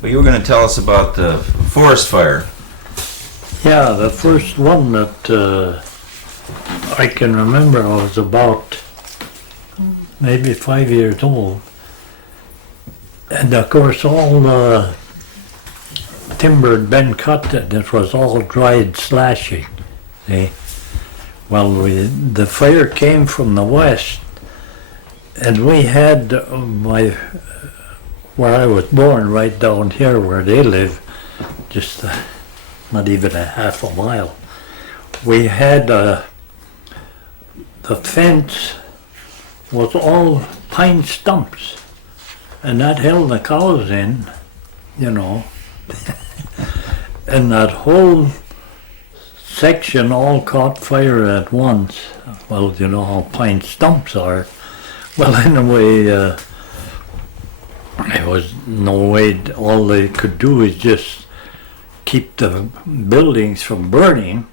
Well, you were going to tell us about the forest fire. Yeah, the first one that I can remember, I was about maybe 5 years old. And of course all the timber had been cut and it was all dried slashing. See? Well, the fire came from the west, and we had where I was born, right down here where they live, just not even a half a mile. We had the fence was all pine stumps, and that held the cows in, you know. And that whole section all caught fire at once. Well, you know how pine stumps are. Well, anyway, there was no way. All they could do is just keep the buildings from burning.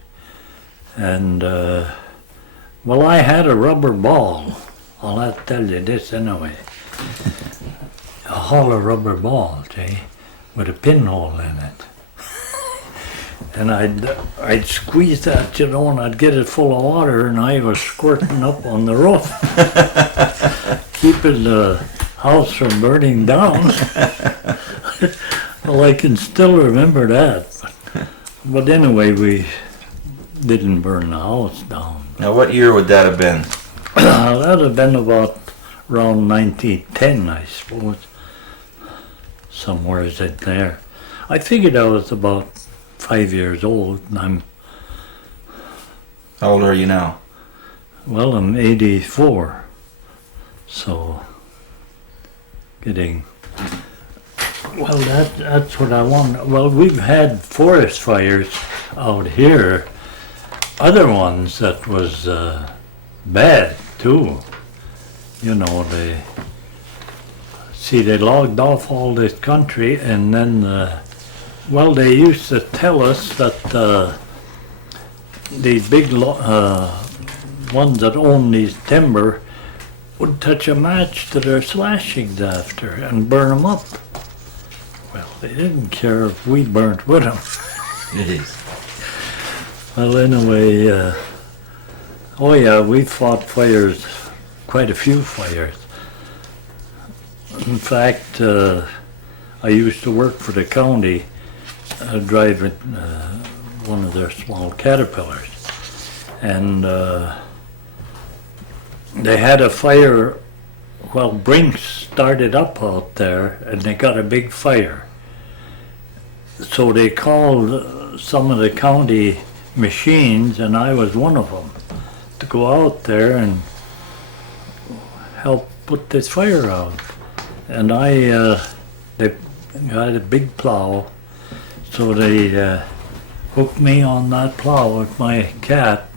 And, well, I had a rubber ball. I'll have to tell you this anyway. A hollow rubber ball, see, with a pinhole in it. And I'd squeeze that, you know, and I'd get it full of water, and I was squirting up on the roof, keeping the house from burning down. Well, I can still remember that. But anyway, we didn't burn the house down. Now, what year would that have been? That would have been about around 1910, I suppose. Somewhere is it there. I figured I was about 5 years old, and How old are you now? I'm 84, so well, that's what I want. Well, we've had forest fires out here, other ones that was bad too. You know, they logged off all this country, and then well, they used to tell us that these big ones that own these timber would touch a match to their slashings after and burn them up. Well, they didn't care if we burnt with them. Well, anyway, oh yeah, we fought fires, quite a few fires. In fact, I used to work for the county, driving one of their small caterpillars, and they had a fire. Well, Brinks started up out there, and they got a big fire. So they called some of the county machines, and I was one of them, to go out there and help put this fire out. And they had a big plow. So they hooked me on that plow with my cat,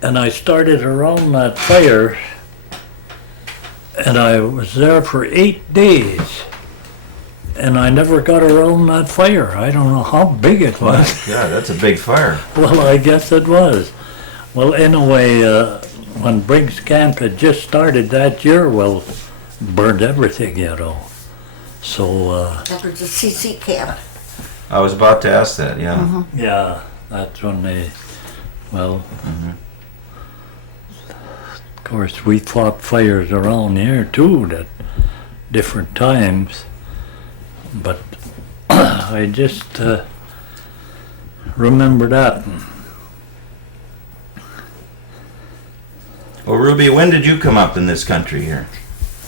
and I started around that fire, and I was there for 8 days, and I never got around that fire. I don't know how big it was. Yeah, that's a big fire. Well, I guess it was. Well, anyway, when Briggs Camp had just started that year, well, burned everything, you know. So, That was the CC camp. I was about to ask that, yeah. Mm-hmm. yeah, that's when they, well, of course, we fought fires around here too at different times, but I just remember that. Well, Rubie, when did you come up in this country here?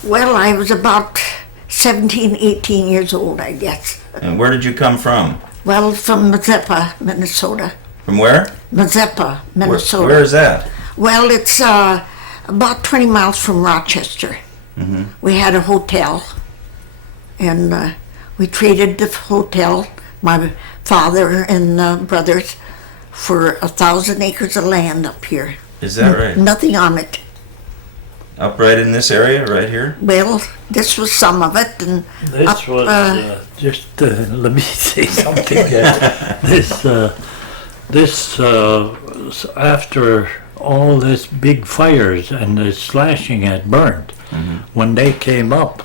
Well, I was about 17, 18 years old, I guess. And where did you come from? Well, from Mazeppa, Minnesota. From where? Mazeppa, Minnesota. Where is that? Well, it's about 20 miles from Rochester. Mm-hmm. We had a hotel, and we traded the hotel, my father and brothers, for 1,000 acres of land up here. Is that right? Nothing on it. Up right in this area, right here? Well, this was some of it, and This up, was just let me say something. This after all this big fires and the slashing had burned. Mm-hmm. When they came up,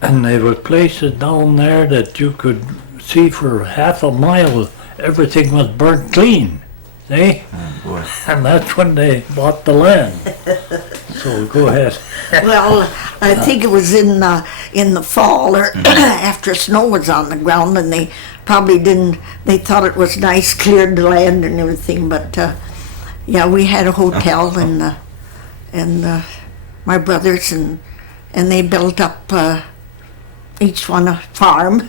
And there were places down there that you could see for half a mile, everything was burnt clean. See? Oh, boy. And that's when they bought the land. So go ahead. Well, I think it was in the fall or after snow was on the ground, and they probably didn't. They thought it was nice, cleared the land and everything. But yeah, we had a hotel, and my brothers and they built up each one a farm.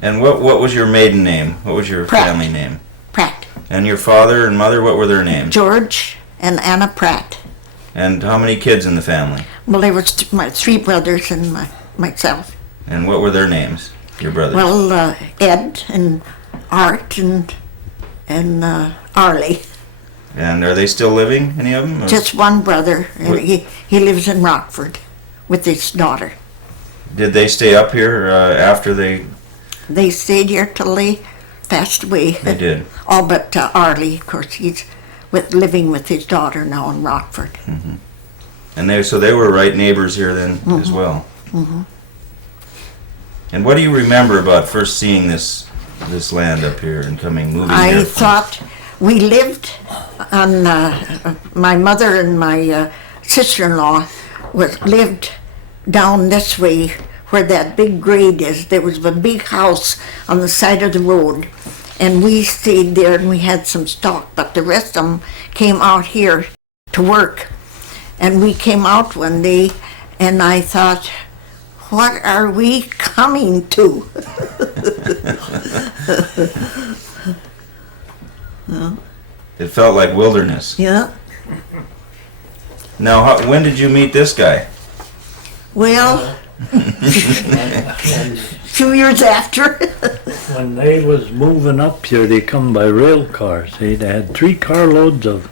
And what was your maiden name? What was your Pratt. family name? Pratt, And your father and mother, what were their names? George and Anna Pratt. And how many kids in the family? Well, there was my three brothers and myself. And what were their names? Your brothers? Well, Ed and Art and Arlie. And are they still living, any of them? Or Just one brother, and What- he lives in Rockford with his daughter. did they stay up here after they They stayed here till they passed away. They did? All but Arlie, of course, he's living with his daughter now in Rockford. And they were right neighbors here then as well. And what do you remember about first seeing this land up here and moving I here? thought we lived on, my mother and my sister-in-law lived down this way where that big grade is. There was a big house on the side of the road, and we stayed there and we had some stock, but the rest of them came out here to work. And we came out one day and I thought, what are we coming to? It felt like wilderness. Yeah. Now, when did you meet this guy? Well, few years after. When they was moving up here, they come by rail cars. They had 3 carloads of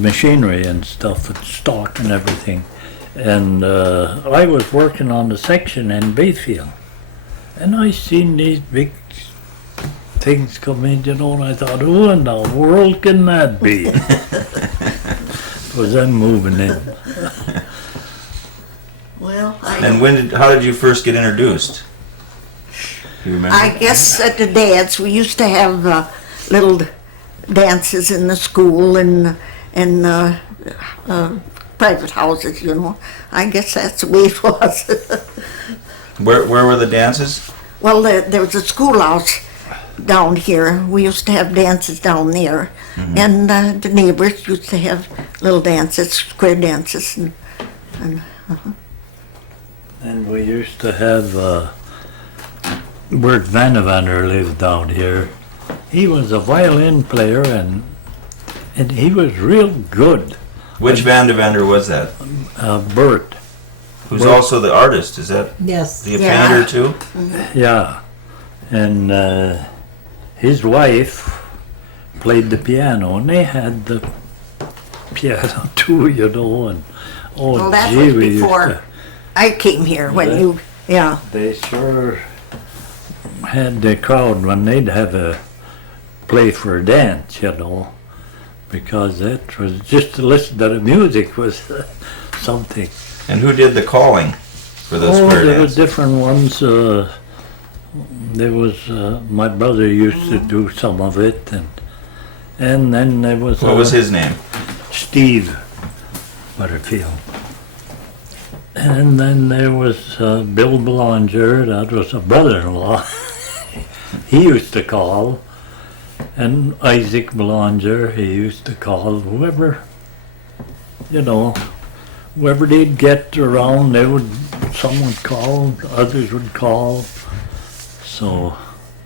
machinery and stuff, and stock and everything. And I was working on the section in Bayfield, and I seen these big things come in, and I thought, who in the world can that be? It was them moving in. Well, And how did you first get introduced? Do you remember? I guess at the dance, we used to have little dances in the school and private houses, you know. I guess that's the way it was. Where were the dances? Well, there was a schoolhouse down here. We used to have dances down there. And the neighbors used to have little dances, square dances. And we used to have Bert Vandevander lived down here. He was a violin player and he was real good. Which Van de Vander was that? Bert, Who's Bert. also the artist? Is that Yes. the Yeah. painter too? yeah. And his wife played the piano, and they had the piano too, you know. And Well, that gee, was we used before to- I came here, when you, yeah. They sure had the crowd when they'd have a play for a dance, you know, because it was just to listen to the music was something. And who did the calling for those Oh, square there were dances? different ones. There was my brother used to do some of it, and then there was What was his name? Steve Butterfield. And then there was Bill Belanger, that was a brother-in-law. He used to call. And Isaac Belanger, he used to call whoever, you know, whoever they'd get around, some would call, others would call. So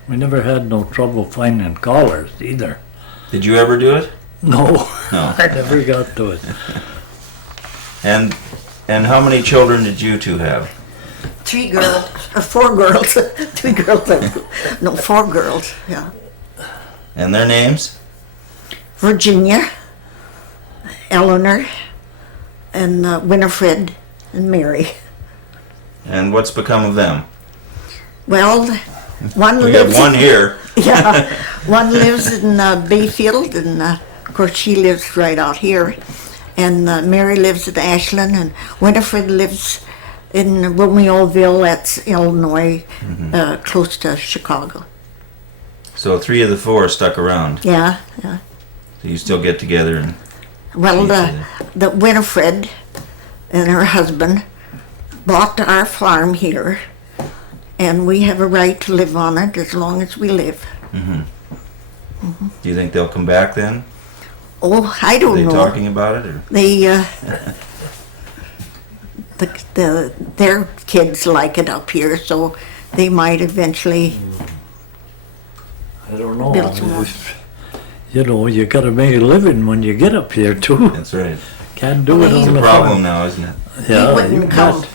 we never had no trouble finding callers either. Did you ever do it? No, No. I never got to it. And how many children did you two have? 3 girls, 4 girls, 3 girls, no, 4 girls, yeah. And their names? Virginia, Eleanor, and Winifred, and Mary. And what's become of them? Well, one We got lives. one here. Yeah, one lives in Bayfield, and of course she lives right out here. And Mary lives in Ashland, and Winifred lives in Romeoville, that's Illinois, close to Chicago. So 3 of the 4 stuck around. Yeah, yeah. So you still get together and Well, see the Winifred and her husband bought our farm here, and we have a right to live on it as long as we live. Do you think they'll come back then? Oh, I Are don't they know. talking about it? Or? They, their kids like it up here, so they might eventually. I don't know. Build some more. You know, you got to make a living when you get up here too. That's right. Can't do it Well, on It's the a problem farm. now, isn't it? He Yeah, you wouldn't come can't.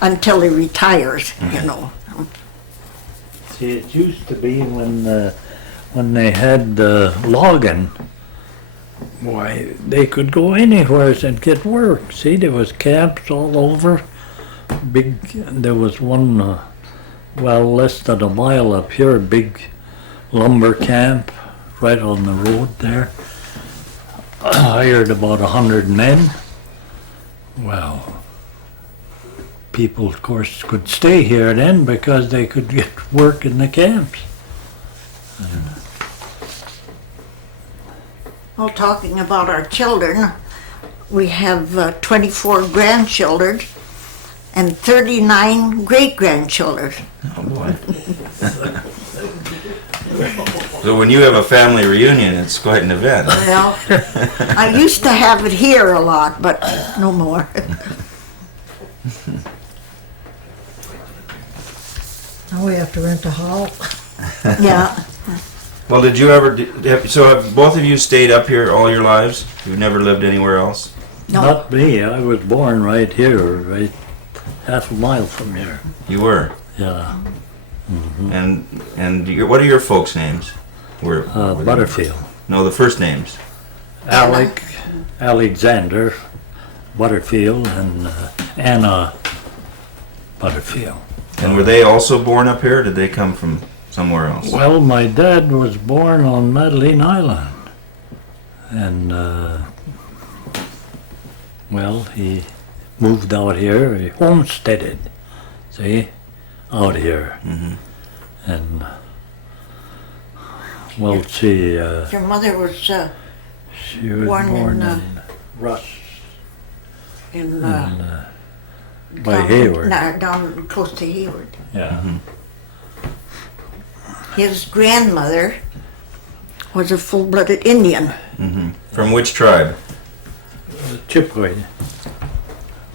until he retires, you know. See, it used to be when they had logging. Why, they could go anywhere and get work. See, there was camps all over. There was one, less than a mile up here, a big lumber camp right on the road there. I hired about 100 men. Well, people, of course, could stay here then because they could get work in the camps. Well, talking about our children, we have 24 grandchildren and 39 great-grandchildren. Oh boy. So when you have a family reunion, it's quite an event. Well, I used to have it here a lot, but no more. Now we have to rent a hall. Yeah. Well, did you ever? So have both of you stayed up here all your lives? You've never lived anywhere else? No. Not me. I was born right here, right half a mile from here. You were. Yeah, And what are your folks' names? Where they- Butterfield. No, the first names. Alexander Butterfield and Anna Butterfield. And were they also born up here? Or did they come from somewhere else? Well, my dad was born on Madeline Island, and he moved out here. He homesteaded, see, out here, and Your mother was she was born born in, in Russ in by down, Hayward. down close to Hayward. Yeah. His grandmother was a full-blooded Indian. From which tribe? Chipway.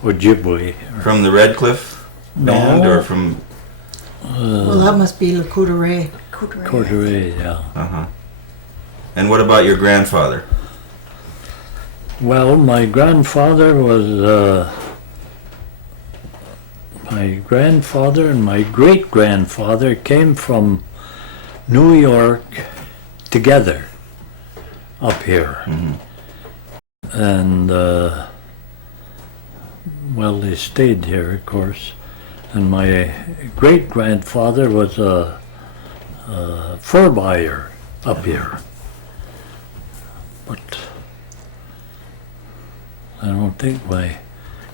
Ojibwe. From the Red Cliff band, or from? Well, that must be Lakota Corduroy, yeah. And what about your grandfather? Well, my grandfather was, my grandfather and my great-grandfather came from New York together up here. And, they stayed here, of course. And my great-grandfather was a fur buyer up here. But I don't think my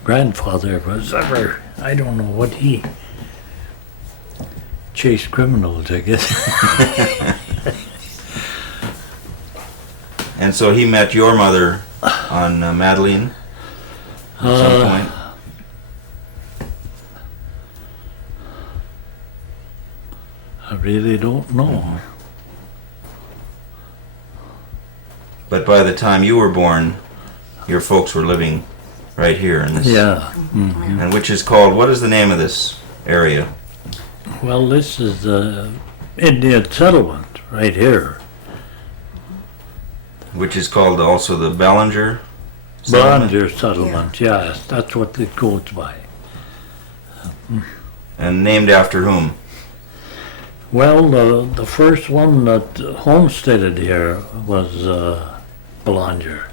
grandfather was ever, I don't know what he chased criminals, I guess. And so he met your mother on Madeline at some point? I really don't know. But by the time you were born, your folks were living right here in this. Yeah. And which is called, what is the name of this area? Well, this is the Indian settlement right here. Which is called also the Ballinger settlement? Ballinger settlement, yes, that's what it goes by. And named after whom? Well, the first one that homesteaded here was Ballinger,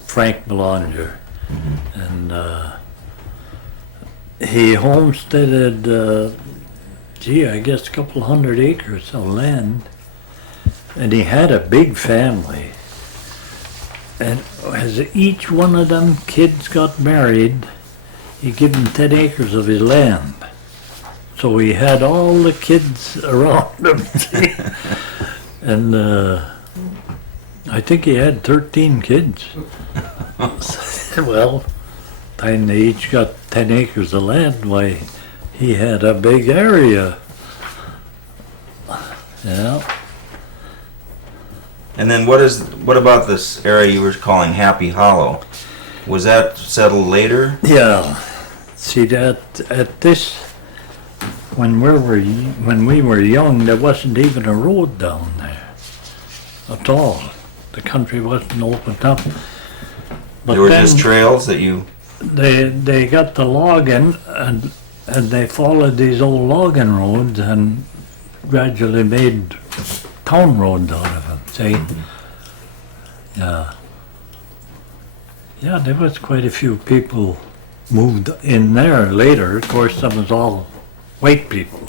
Frank Ballinger. And he homesteaded, I guess a couple hundred acres of land. And he had a big family. And as each one of them kids got married, he gave him 10 acres of his land. So he had all the kids around him, see? And I think he had 13 kids. Well, time they each got 10 acres of land, why, he had a big area. Yeah. And then what about this area you were calling Happy Hollow? Was that settled later? Yeah. See, that at this, when we were young, there wasn't even a road down there at all. The country wasn't opened up. But There were then just trails that you... they got the logging and they followed these old logging roads and gradually made town roads out of them, see? Yeah. Yeah, there was quite a few people moved in there later. Of course, that was all white people.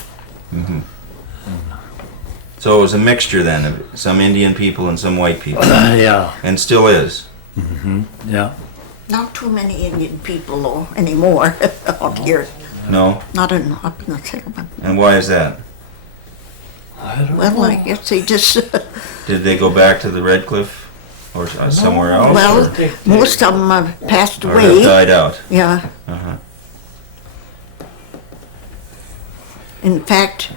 So it was a mixture then of some Indian people and some white people, Yeah, and still is. yeah. Not too many Indian people though anymore out here. No? Not up in the settlement. And why is that? Well, I guess they just, Did they go back to the Red Cliff or somewhere else? well, or, most of them have passed or have away. died out? Yeah. Uh-huh. In fact,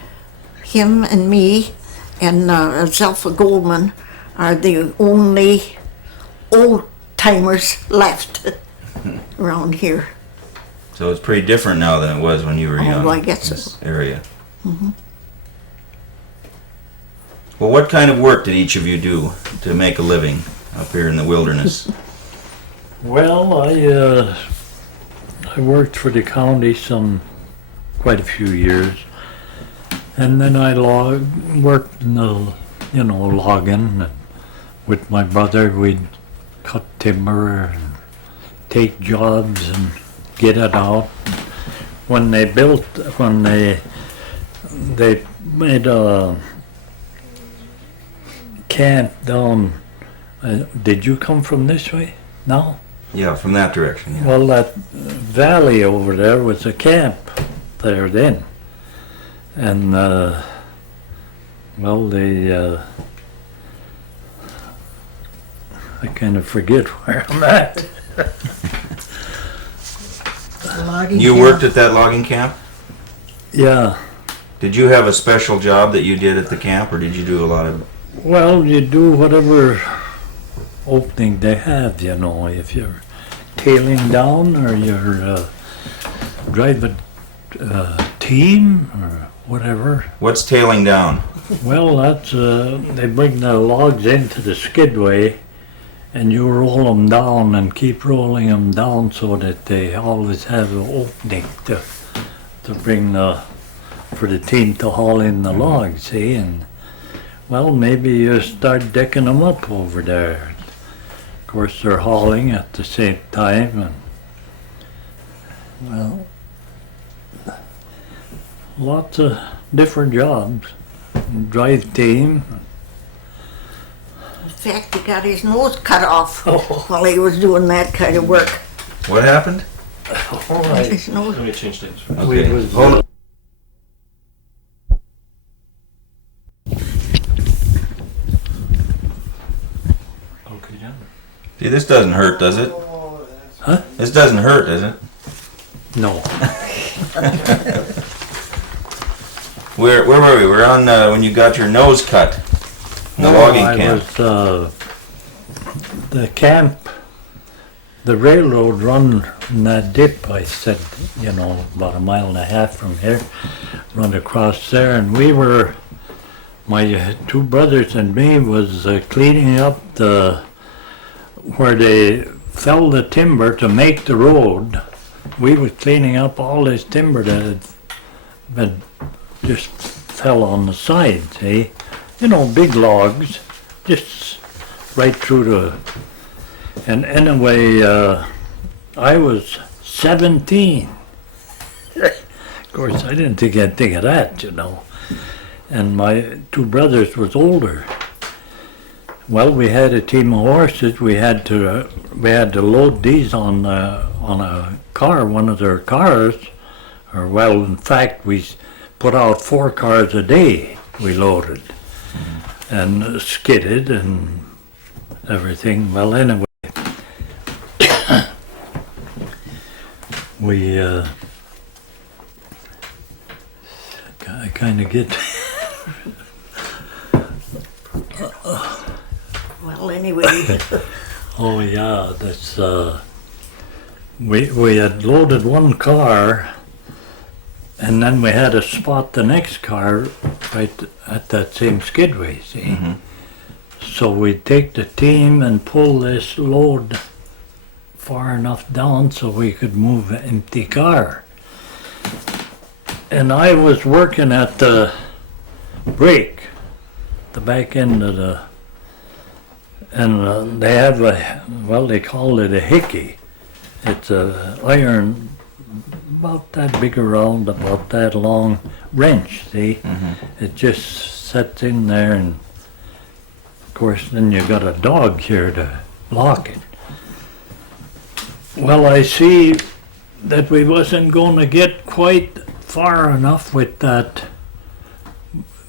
him and me and Zelfa Goldman are the only old timers left around here. So it's pretty different now than it was when you were young. I guess in so. this area. Well, what kind of work did each of you do to make a living up here in the wilderness? Well, I worked for the county quite a few years, and then I worked in the, logging. And with my brother, we'd cut timber and take jobs and get it out. When they made a camp down. Did you come from this way? No? Yeah, from that direction. Yeah. Well, that valley over there was a camp there then. And, I kind of forget where I'm at. You worked at that logging camp? Yeah. Did you have a special job that you did at the camp, or did you do a lot of... Well, you do whatever opening they have, if you're tailing down or you're driving a team or whatever. What's tailing down? Well, that's, they bring the logs into the skidway and you roll them down and keep rolling them down so that they always have an opening to bring for the team to haul in the logs, see? And well, maybe you start decking them up over there. Of course, they're hauling at the same time, and well, lots of different jobs. Drive team. In fact, he got his nose cut off while he was doing that kind of work. What happened? All right. His nose. Let me change things. Okay. Hold on. Okay, John. See, this doesn't hurt, does it? Huh? This doesn't hurt, does it? No. Where were we? We're on when you got your nose cut. In the logging camp. Was, the camp, the railroad run in that dip, I said, about 1.5 miles from here, run across there, and we were, my two brothers and me was cleaning up where they fell the timber to make the road. We were cleaning up all this timber that had been just fell on the side, see? Big logs, just right through and anyway, I was 17. Of course, I didn't think I'd think of that, And my two brothers was older. Well, we had a team of horses. We had to load these on a car, one of their cars. Or well, in fact, we put out 4 cars a day. We loaded and skidded and everything. Well, anyway, we I kind of get. Well, anyway. Oh yeah, that's we had loaded one car, and then we had to spot the next car right at that same skidway. See, Mm-hmm. so we'd take the team and pull this load far enough down so we could move an empty car. And I was working at the brake, the back end of the. And they have they call it a hickey. It's a iron, about that big around, about that long wrench, see? Mm-hmm. It just sets in there, and of course then you got a dog here to lock it. Well, I see that we wasn't going to get quite far enough with that.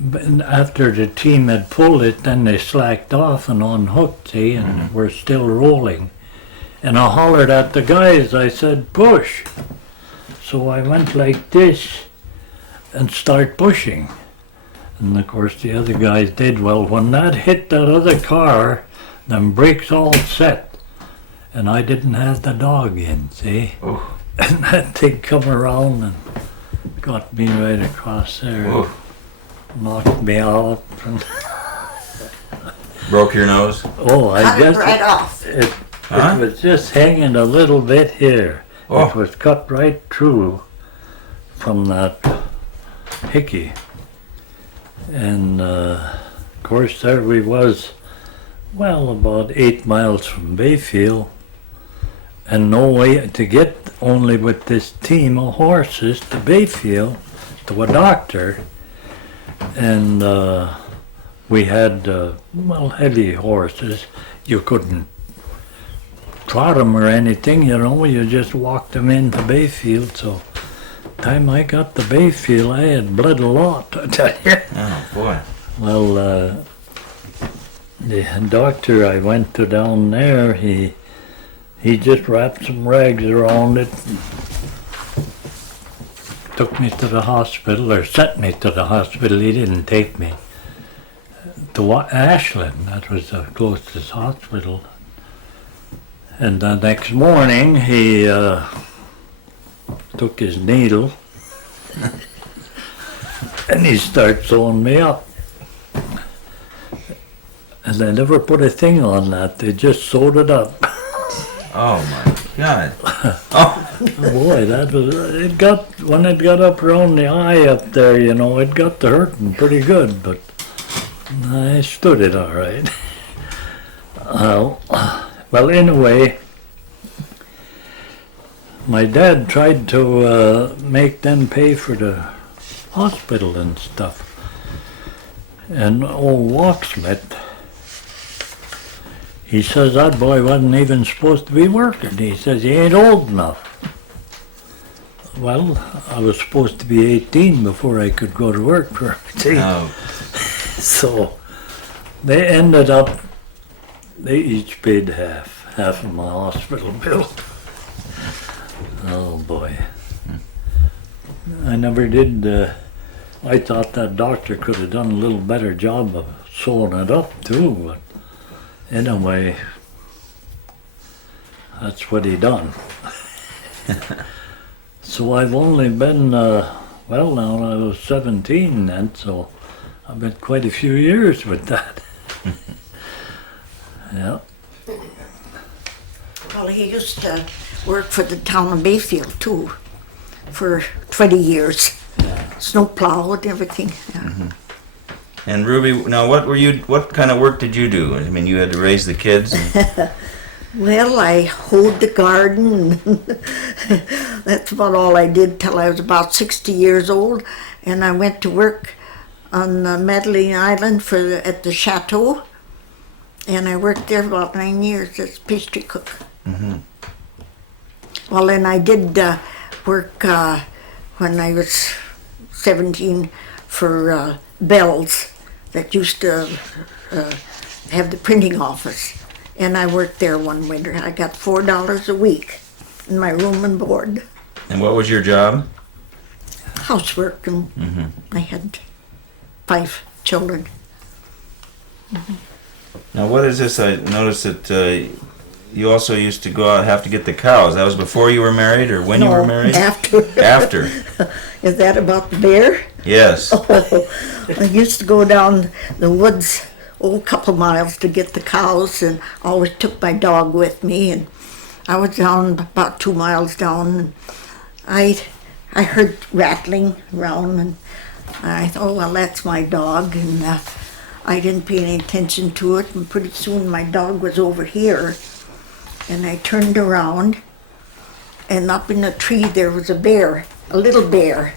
And after the team had pulled it, then they slacked off and unhooked, see, and we're still rolling. And I hollered at the guys, I said, push. So I went like this and start pushing. And of course the other guys did. Well, when that hit that other car, them brakes all set. And I didn't have the dog in, see. Oh. And that thing come around and got me right across there. Oh. Knocked me out. Broke your nose? Oh, I Cut guess it right off. it Huh? was just hanging a little bit here. Oh. It was cut right through from that hickey. And of course there we was, well, about 8 miles from Bayfield. And no way to get, only with this team of horses to Bayfield, to a doctor. And we had, heavy horses. You couldn't trot them or anything, you know, you just walked them into Bayfield. So time I got to Bayfield, I had bled a lot, I tell you. Oh, boy. Well, the doctor I went to down there, he just wrapped some rags around it, took me to the hospital, or sent me to the hospital. He didn't take me to Ashland. That was the closest hospital. And the next morning, he took his needle and he started sewing me up. And they never put a thing on that. They just sewed it up. Oh, my God. Oh. Boy, that was, when it got up around the eye up there, you know, it got to hurting pretty good, but I stood it all right. Well, anyway, my dad tried to make them pay for the hospital and stuff. And old Walksmith, he says that boy wasn't even supposed to be working. He says he ain't old enough. Well, I was supposed to be 18 before I could go to work for him. Oh. So they ended up, they each paid half of my hospital bill. Oh boy. I never did, I thought that doctor could have done a little better job of sewing it up too, but anyway, that's what he done. So I've only been, now I was 17 then, so I've been quite a few years with that. Yeah. Well, he used to work for the town of Bayfield too, for 20 years. Snow plow and everything. Yeah. Mm-hmm. And Rubie, now what kind of work did you do? I mean, you had to raise the kids? And... Well, I hoed the garden. That's about all I did till I was about 60 years old. And I went to work on Madeline Island at the chateau. And I worked there about 9 years as pastry cook. Mm-hmm. Well, and I did work when I was 17 for Bell's that used to have the printing office. And I worked there one winter. I got $4 a week in my room and board. And what was your job? Housework, and I had 5 children. Now, what is this? I noticed that you also used to go out, have to get the cows. That was before you were married, or when you were married? After. After. Is that about the bear? Yes. I used to go down the woods a couple miles to get the cows, and always took my dog with me. And I was down about 2 miles down, and I heard rattling around, and I thought, oh, well, that's my dog, and I didn't pay any attention to it, and pretty soon my dog was over here, and I turned around, and up in a tree there was a bear, a little bear.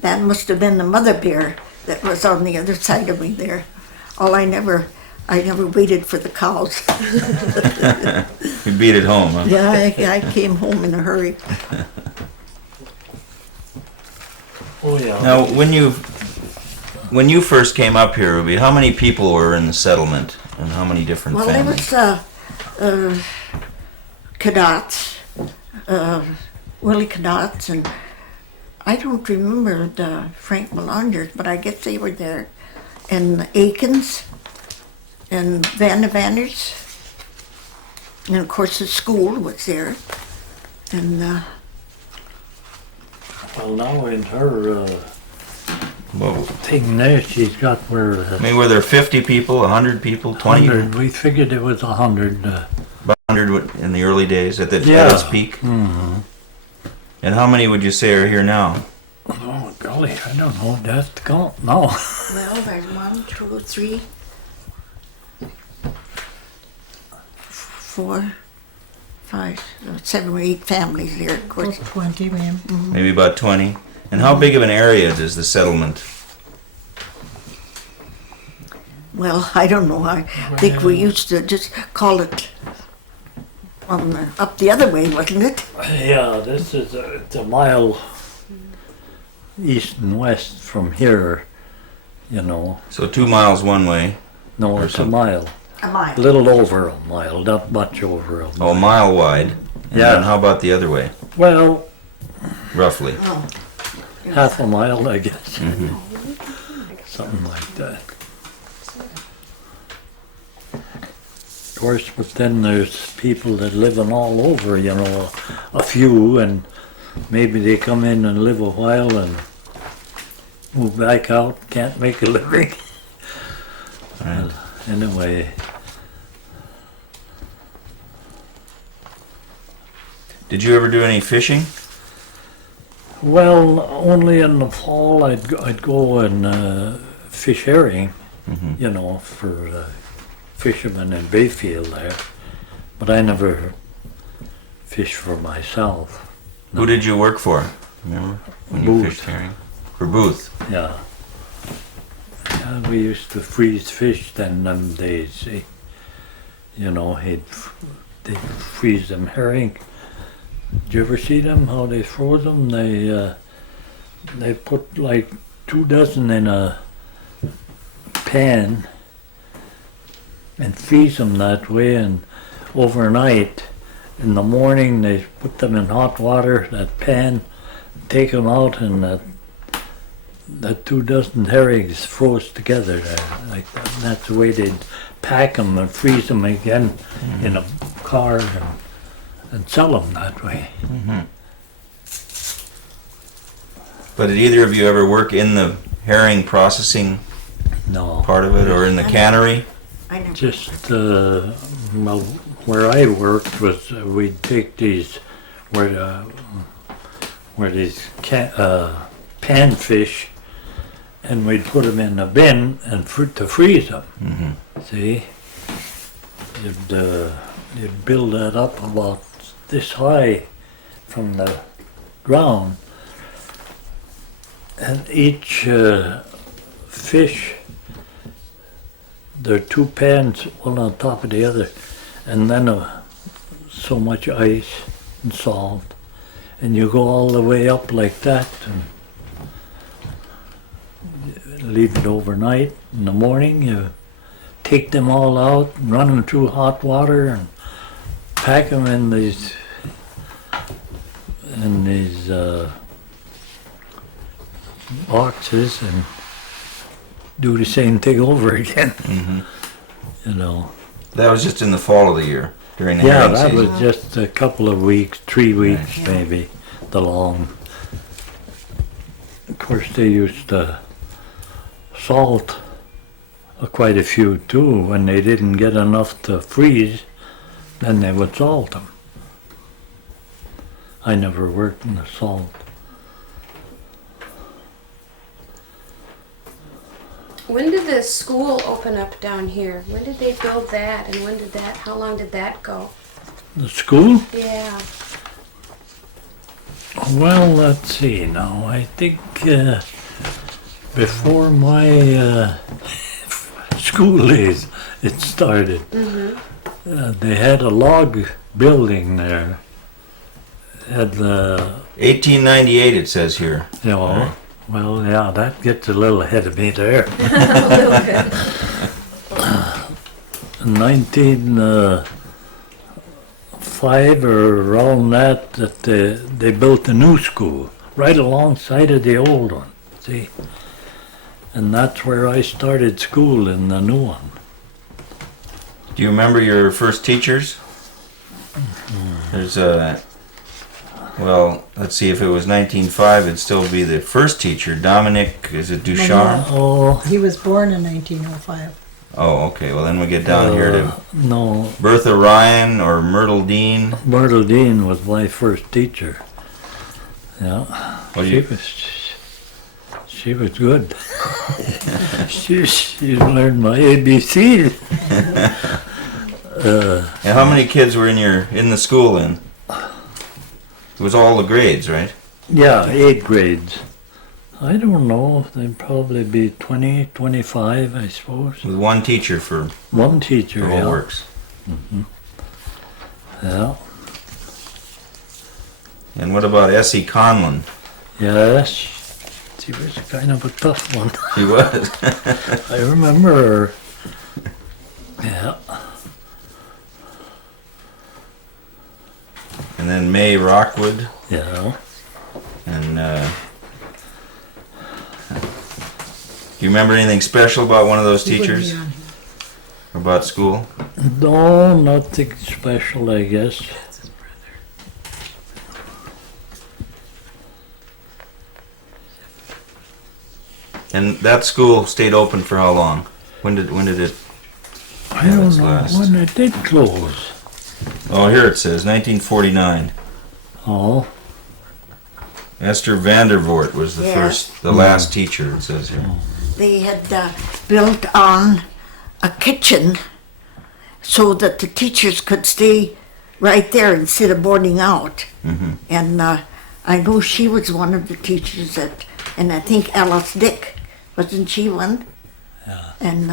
That must have been the mother bear that was on the other side of me there. I never waited for the cows. You beat it home, huh? Yeah, I came home in a hurry. Oh yeah. Now, when you first came up here, Rubie, how many people were in the settlement, and how many different Well, there families? was Cadats, Willie Cadats, and I don't remember the Frank Melanders, but I guess they were there, and Aikens, and Vanders, and of course the school was there, and Well, now in her Whoa. thing there, she's got where I mean, were there 50 people, 100 people, 20? 100. We figured it was 100. About 100 in the early days at its peak? Mm-hmm. And how many would you say are here now? Oh golly, I don't know. That's the count. No. well, there's 1, 2, 3, 4, 5, 7 or 8 families there, of course. 20, ma'am. Maybe about 20. And how big of an area does the settlement? Well, I don't know. I think we used to just call it up the other way, wasn't it? Yeah, this is it's a mile east and west from here. You know. So 2 miles one way. No, Or it's a some- mile. A mile. A little over a mile, not much over a mile. Oh, a mile wide. And Yeah. then how about the other way, Well, roughly? Oh, half a mile, I guess. Mm-hmm. Something like that. Of course, but then there's people that live in all over, you know, a few, and maybe they come in and live a while and move back out, can't make a living. Right. Anyway, Did you ever do any fishing? well, only in the fall I'd go and fish herring, Mhm. you know, for fishermen in Bayfield there. But I never fished for myself. Who did you work for? Remember when you Booth. fished herring? For Booth. Yeah. Yeah, we used to freeze fish then them days, see. You know, they'd freeze them herring. Did you ever see them, how they froze them? They put like 2 dozen in a pan and freeze them that way, and overnight, in the morning, they put them in hot water, that pan, take them out, and that 2 dozen herrings froze together there. Like that. And that's the way they'd pack them and freeze them again in a car and sell them that way. But did either of you ever work in the herring processing No, part of it, or in the cannery? I never. just well, where I worked was we'd take these where these panfish, and we'd put them in a bin and to freeze them. Mm-hmm. See, you'd build that up about this high from the ground, and each fish there are two pans, one on top of the other, and then so much ice and salt, and you go all the way up like that and leave it overnight. In the morning, you take them all out and run them through hot water and pack them in these boxes and do the same thing over again. You know. That was just in the fall of the year, during the Yeah, herring that season. was just a couple of weeks, 3 weeks maybe, the long. Of course, they used to salt quite a few too. When they didn't get enough to freeze, then they would salt them. I never worked in the salt. When did the school open up down here? When did they build that, and how long did that go? The school? Yeah. Well, let's see now. I think before my school days, it started. They had a log building there. Had the 1898, it says here. You know, Right. well, yeah, that gets a little ahead of me there. 1905 or around that they built a new school right alongside of the old one, see? And that's where I started school, in the new one. Do you remember your first teachers? There's well, let's see, if it was 1905, it'd still be the first teacher, Dominic, is it Duchamp? Oh, He was born in 1905. Oh, okay, well then we get down here to no, Bertha Ryan or Myrtle Dean. Myrtle Dean was my first teacher. Yeah. Well, She was good. she learned my ABC. And how many kids were in the school then? It was all the grades, right? Yeah, 8 grades. I don't know, they'd probably be 20, 25, I suppose. With one teacher for One teacher, the whole yeah. works. Yeah. And what about Essie Conlon? Yes. She was kind of a tough one. She was. I remember her. Yeah. And then May Rockwood. Yeah. And do you remember anything special about one of those He wouldn't teachers? be on here. Or about school? No, nothing special, I guess. And that school stayed open for how long? When did it? I don't its know last? when it did close. Oh, here it says 1949. Oh, Esther Vandervoort was the Yes. the last teacher. It says here. They had built on a kitchen so that the teachers could stay right there instead of boarding out. And I know she was one of the teachers and I think Alice Dick, wasn't she one? Yeah. And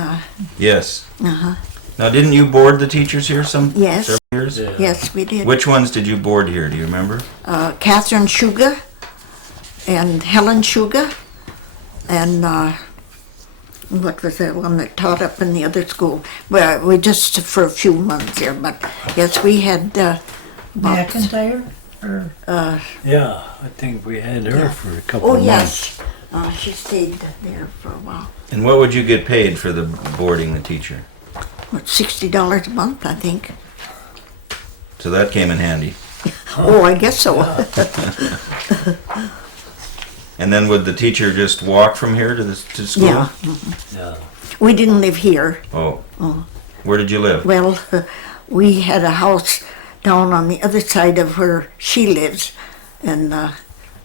Yes. uh-huh. Now, didn't you board the teachers here Yes. several years? Yeah. Yes, we did. Which ones did you board here? Do you remember? Catherine Sugar and Helen Sugar and what was that one that taught up in the other school? Well, we just for a few months here, but yes, we had about, McIntyre? Or yeah, I think we had her for a couple oh of months. yes, she stayed there for a while. And what would you get paid for the boarding the teacher? What, $60 a month, I think. So that came in handy. Oh, I guess so. And then would the teacher just walk from here to school? Yeah, Yeah. we didn't live here. Oh. Where did you live? Well, we had a house down on the other side of where she lives, and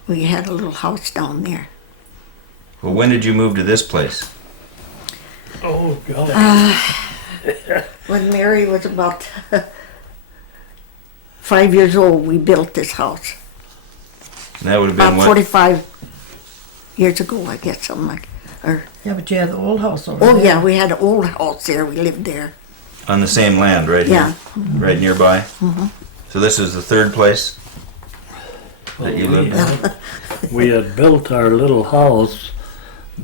we had a little house down there. Well, when did you move to this place? Oh, God. When Mary was about 5 years old, we built this house. And that would have been About what? 45 years ago, I guess, something like. Or, Yeah, but you had the old house over oh there. yeah, we had an old house there. We lived there. On the same land, right Yeah. here? Right nearby? So this is the third place that you lived in? We had built our little house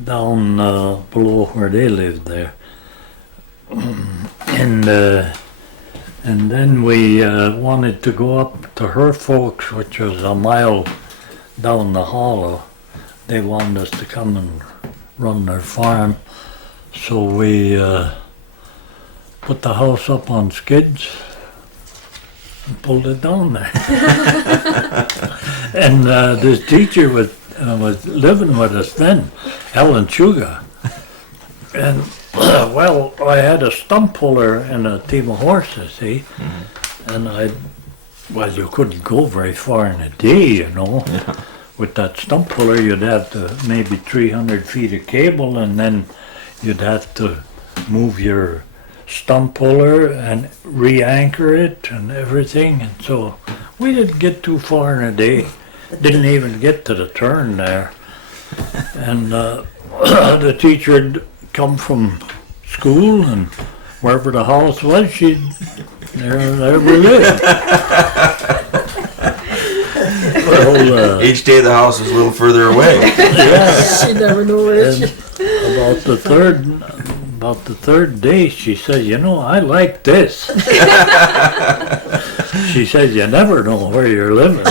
down below where they lived there. And then we wanted to go up to her folks, which was a mile down the hollow. They wanted us to come and run their farm. So we put the house up on skids and pulled it down there. And this teacher was living with us then, Helen Sugar. And well, I had a stump puller and a team of horses, see? And you couldn't go very far in a day, you know. Yeah. With that stump puller, you'd have to maybe 300 feet of cable, and then you'd have to move your stump puller and re-anchor it and everything. And so we didn't get too far in a day. Didn't even get to the turn there. And the teacher'd come from school, and wherever the house was, there we lived. Well, Each day the house was a little further away. yeah. You never know where And it's. about the third day, she said, "You know, I like this." She said, "You never know where you're living."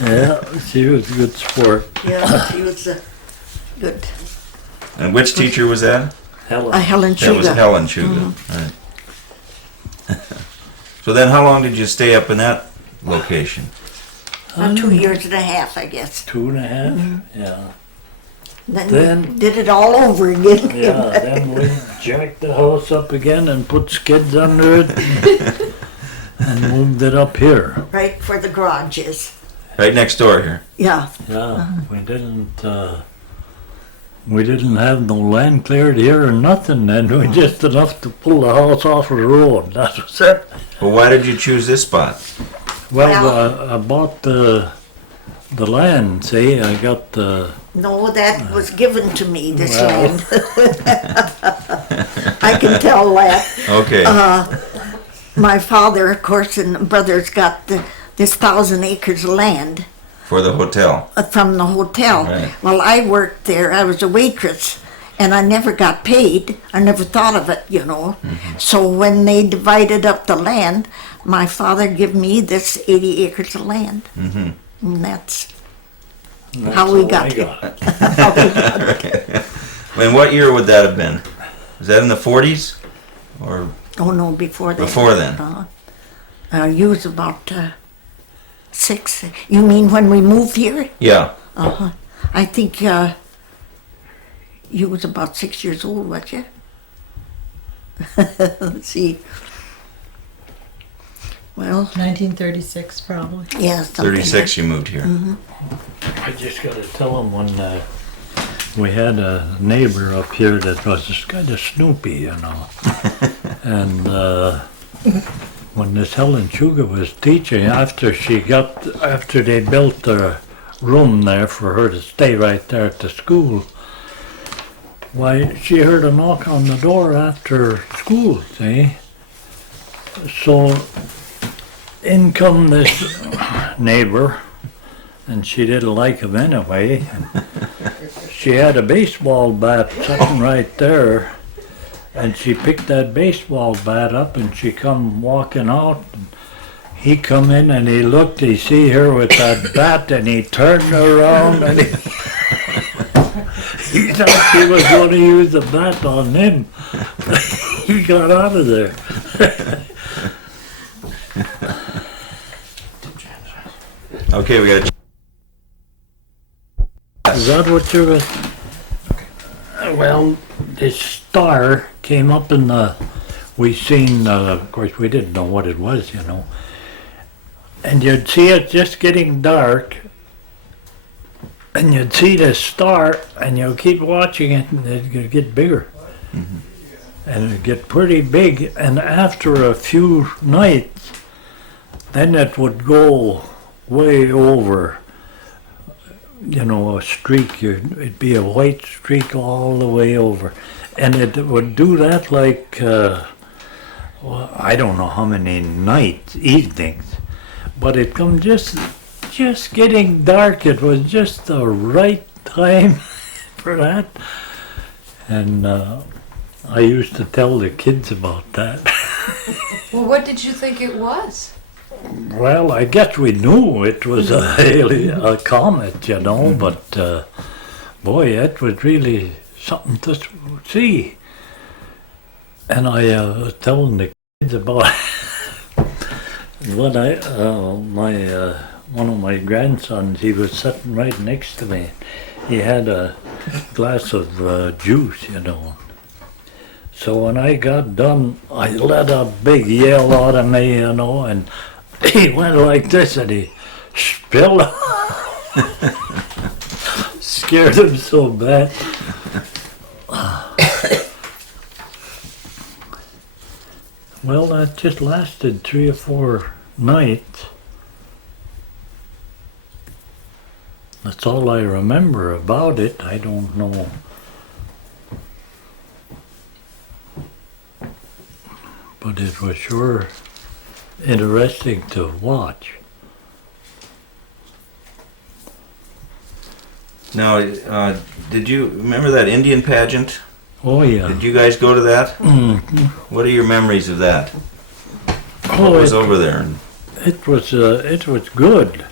Yeah, she was a good sport. Yeah, she was good. And which teacher was that? Helen. Helen That was Sugar. Helen Sugar. Right. So then how long did you stay up in that location? 2 years and a half, I guess. 2.5. Yeah. Then did it all over again. Yeah. Then we jacked the house up again and put skids under it and moved it up here. Right for the garages. Right next door here. Yeah. Yeah. We didn't have no land cleared here or nothing. Then we just enough to pull the house off of the road. That was it. Well, why did you choose this spot? Well, I bought the land. See, I got the. No, that was given to me, this Well. land. I can tell that. Okay. My father, of course, and brothers got this 1,000 acres of land For the hotel. from the hotel. Right. Well, I worked there. I was a waitress, and I never got paid. I never thought of it, you know. So when they divided up the land, my father gave me this 80 acres of land. Mm-hmm. And that's That's how we all got I it. got. how we got it. And what year would that have been? Was that in the 40s? Or Oh, no, before that. Before then. You was about 6. You mean when we moved here? yeah. Uh-huh. I think you was about 6 years old, was you? Let's see. Well, 1936, probably. yeah, something 36 you moved here. I just got to tell him when we had a neighbor up here that was just kind of snoopy, you know. And when this Helen Sugar was teaching, after they built a room there for her to stay right there at the school, why, she heard a knock on the door after school, see? So in come this neighbor, and she didn't like him anyway. She had a baseball bat sitting right there, and she picked that baseball bat up and she come walking out. And he come in and he looked, he see her with that bat, and he turned around and he thought she was going to use the bat on him. He got out of there. Okay, we got Is that what you were? Well, this star came up in the. We seen. Of course, we didn't know what it was, you know. And you'd see it just getting dark, and you'd see this star, and you'd keep watching it, and it'd get bigger, and it'd get pretty big. And after a few nights, then it would go way over. you know, a streak. It'd be a white streak all the way over. And it would do that like, well, I don't know how many nights, evenings, but it come just getting dark. It was just the right time for that. And I used to tell the kids about that. Well, what did you think it was? Well, I guess we knew it was a comet, you know, but boy, it was really something to see. And I was telling the kids about what one of my grandsons, he was sitting right next to me. He had a glass of juice, you know. So when I got done, I let a big yell out of me, you know, and he went like this and he spilled. Scared him so bad. Well, that just lasted 3 or 4 nights. That's all I remember about it. I don't know. But it was sure interesting to watch. Now, did you remember that Indian pageant? Oh yeah. Did you guys go to that? Mm-hmm. What are your memories of that? Oh, What was over there? it was good.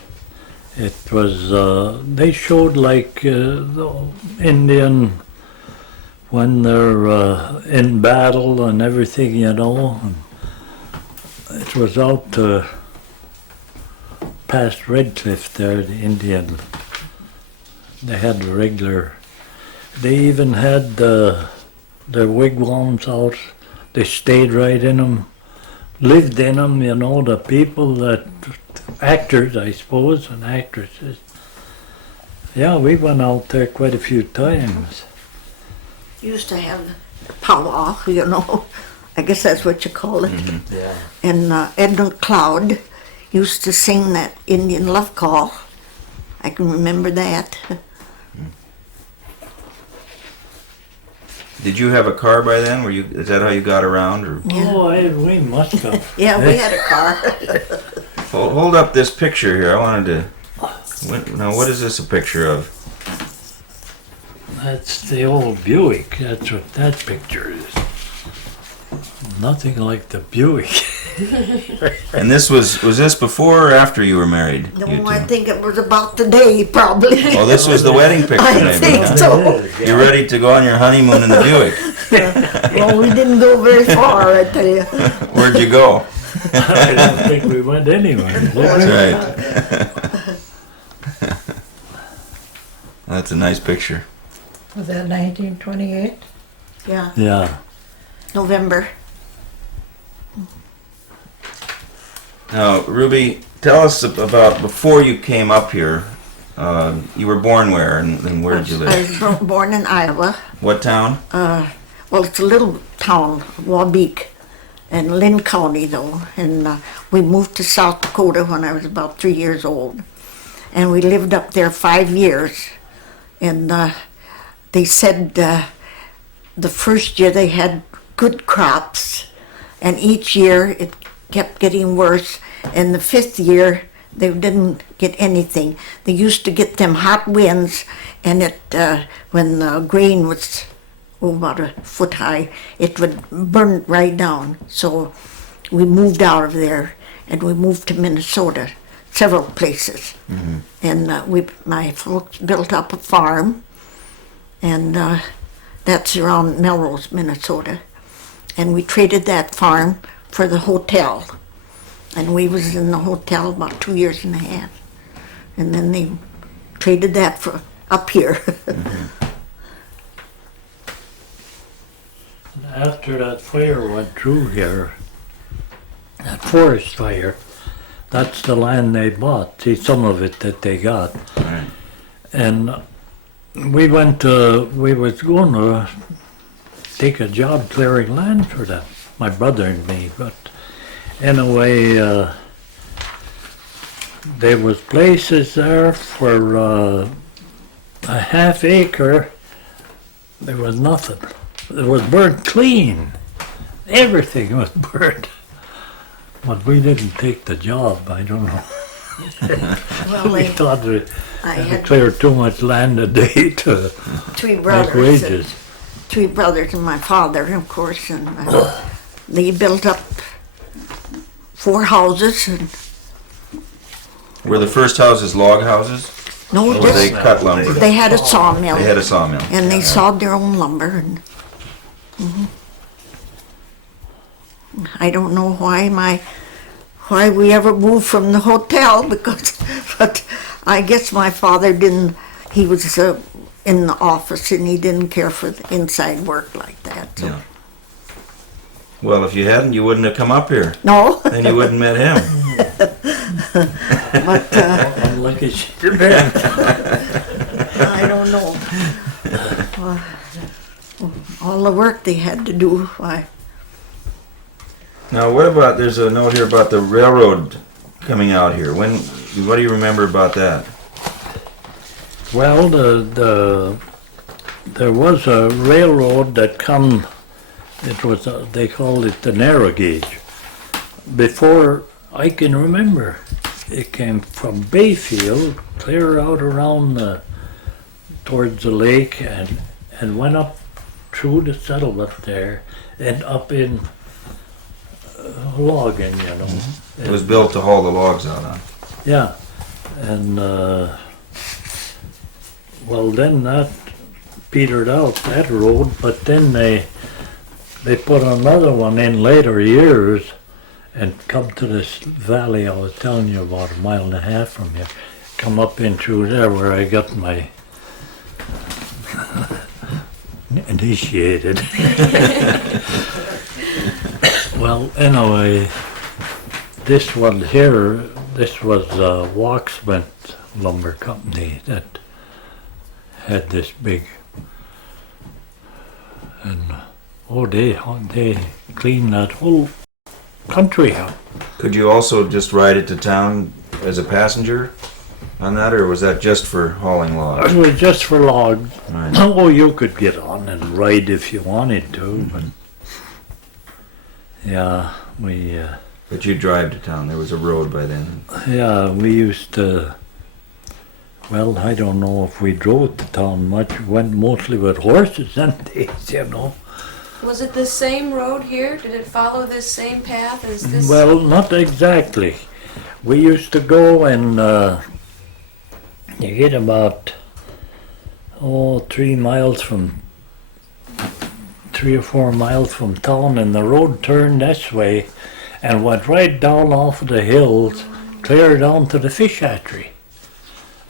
It was they showed like the Indian when they're in battle and everything, you know. And it was out past Redcliffe there, the Indian. They had the regular. They even had their wigwams out. They stayed right in them, lived in them, you know, the people that, actors I suppose, and actresses. Yeah, we went out there quite a few times. Used to have powwow, you know. I guess that's what you call it. Mm-hmm. Yeah. And Edmund Cloud used to sing that Indian love call. I can remember that. Did you have a car by then? Is that how you got around? Or Yeah. Oh, we must have. Yeah, we had a car. hold up this picture here. I wanted to. Now, what is this a picture of? That's the old Buick. That's what that picture is. Nothing like the Buick. And this was this before or after you were married? you No, I two? think it was about the day, probably. Oh, this was the wedding picture, I maybe. think Huh? so. You're ready to go on your honeymoon in the Buick. Well, we didn't go very far, I tell you. Where'd you go? I don't think we went anywhere. That's right. That's a nice picture. Was that 1928? Yeah, Yeah. November. Now, Rubie, tell us about before you came up here. You were born where and where did you I live? was born in Iowa. What town? Well, it's a little town, Wabeek, in Lynn County, though. And we moved to South Dakota when I was about 3 years old. And we lived up there 5 years. And they said the first year they had good crops, and each year it kept getting worse. And the 5th year, they didn't get anything. They used to get them hot winds, and when the grain was about a foot high, it would burn right down. So we moved out of there, and we moved to Minnesota, several places. Mm-hmm. And my folks built up a farm, and that's around Melrose, Minnesota. And we traded that farm for the hotel. And we was in the hotel about 2 years and a half. And then they traded that for up here. Mm-hmm. After that fire went through here, that forest fire, that's the land they bought. See, some of it that they got. Right. And we was going to take a job clearing land for them, my brother and me, but anyway, there was places there for a half acre, there was nothing. It was burnt clean. Everything was burnt. But we didn't take the job, I don't know. Well, We thought we I had to had clear too much land a day to three make brothers. wages. Three brothers and my father, of course, and they built up 4 houses. And Were the first houses log houses? no, Or were they this, cut lumber? they had a sawmill, They had a sawmill. and they sawed their own lumber. And I don't know why we ever moved from the hotel because, but I guess my father didn't. He was in the office and he didn't care for the inside work like that. So. Yeah. Well, if you hadn't, you wouldn't have come up here. No, Then you wouldn't have met him. but Unlucky she'd been. I don't know. All the work they had to do. Now, what about, there's a note here about the railroad coming out here. What do you remember about that? Well, there was a railroad that come. It was they called it the narrow gauge. Before I can remember, it came from Bayfield clear out around towards the lake and went up through the settlement there and up in logging, you know. It was built to haul the logs out on. Yeah, and well, then that petered out, that road, but then they put another one in later years and come to this valley I was telling you about, 1.5 miles from here. Come up in through there where I got my initiated. Well, anyway, this one here, this was Waxman Lumber Company that had this big, and they cleaned that whole country up. Could you also just ride it to town as a passenger on that, or was that just for hauling logs? It was just for logs. Right. Oh, you could get on and ride if you wanted to, but yeah, But you'd drive to town. There was a road by then. we used to. Well, I don't know if we drove to town much. We went mostly with horses them days, you know. Was it the same road here? Did it follow this same path as this? Well, not exactly. We used to go and you get about 3 or 4 miles from town, and the road turned this way and went right down off of the hills, clear down to the fish hatchery.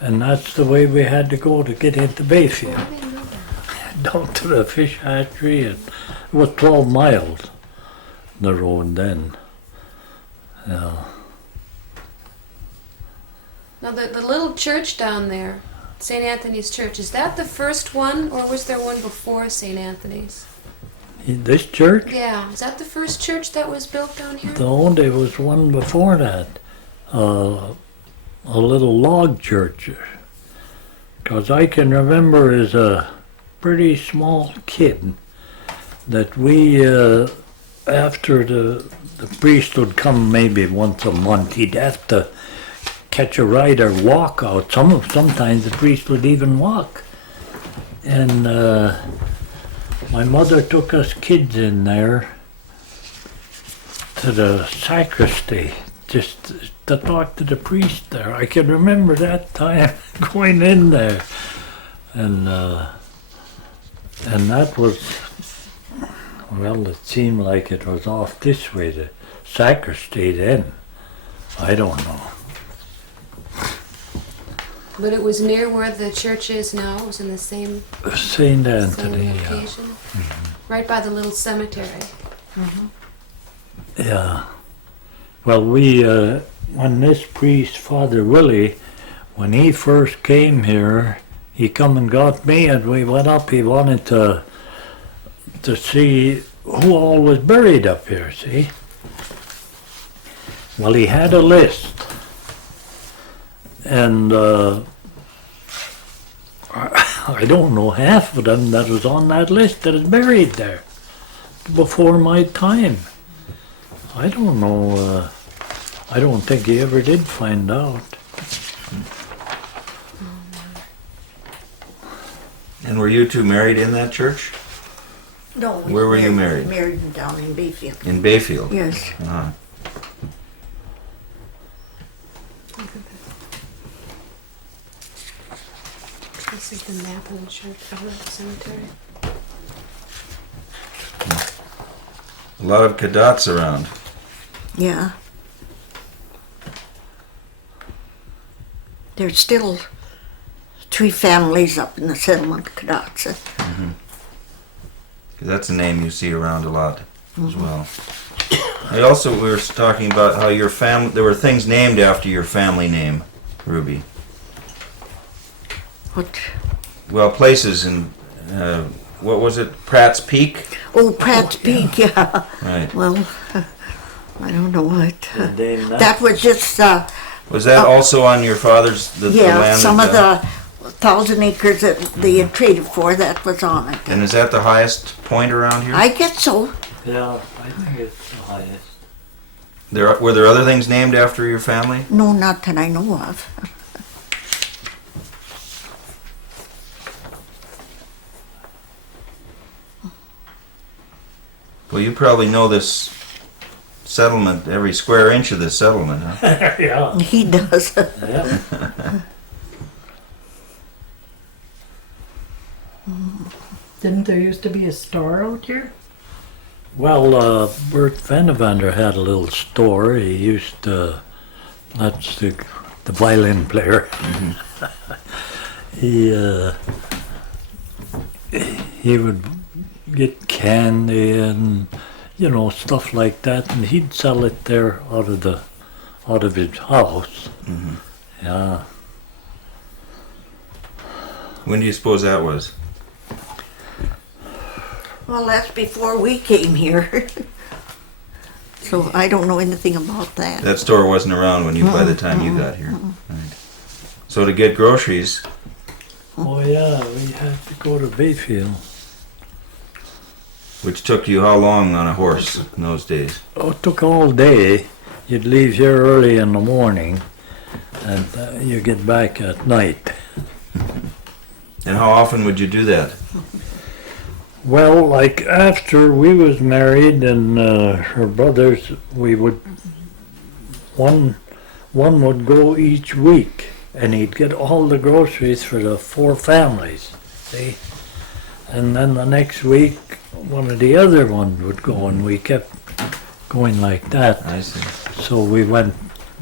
And that's the way we had to go to get into Bayfield. I didn't know that. Down to the fish hatchery, and it was 12 miles, the road then. Yeah. Now the little church down there, St. Anthony's Church, is that the first one, or was there one before St. Anthony's? This church? Yeah, is that the first church that was built down here? No, there was one before that. A little log church. Because I can remember as a pretty small kid that we, after the priest would come maybe once a month, he'd have to catch a ride or walk out. Sometimes the priest would even walk. And my mother took us kids in there to the sacristy just to talk to the priest there. I can remember that time going in there, and that was, well, it seemed like it was off this way, the sacristy then. I don't know. But it was near where the church is now. It was in the same, St. same Anthony, yeah. location, right by the little cemetery. Yeah. Well, when this priest, Father Willie, when he first came here, he come and got me, and we went up. He wanted to see who all was buried up here, see? Well, he had a list, and I don't know half of them that was on that list that is buried there before my time. I don't know. I don't think he ever did find out. And were you two married in that church? No. we Where were you married? Married down in Bayfield. In Bayfield? Yes. Uh-huh. This is the map of the church, of the cemetery. A lot of Cadets around. Yeah. There's still 3 families up in the settlement, Kadatsa. That's a name you see around a lot as well. We were talking about how your family, there were things named after your family name, Rubie. What? Well, places in, what was it, Pratt's Peak? Oh, Pratt's Peak, yeah. Right. Well, I don't know what. Name That was just, Was that also on your father's, the yeah, land? some of that- the 1,000 acres that they had traded for, that was on it. And is that the highest point around here? I guess so. Yeah, I think it's the highest. Were there other things named after your family? No, not that I know of. Well, you probably know this settlement, every square inch of this settlement, huh? Yeah. He does. Yeah. Didn't there used to be a store out here? Well, Bert Vandevander had a little store. He used to, that's the violin player. He would get candy and, you know, stuff like that, and he'd sell it there out of his house. Mhm. Yeah. When do you suppose that was? Well, that's before we came here. So I don't know anything about that. That store wasn't around when you, by the time you got here. Right. So to get groceries, Oh yeah, we had to go to Bayfield. which took you how long on a horse in those days? Oh, it took all day. You'd leave here early in the morning, and you get back at night. And how often would you do that? Well, like after we was married and her brothers, we would one would go each week, and he'd get all the groceries for the 4 families. See, and then the next week, one of the other ones would go, and we kept going like that. I see. So we went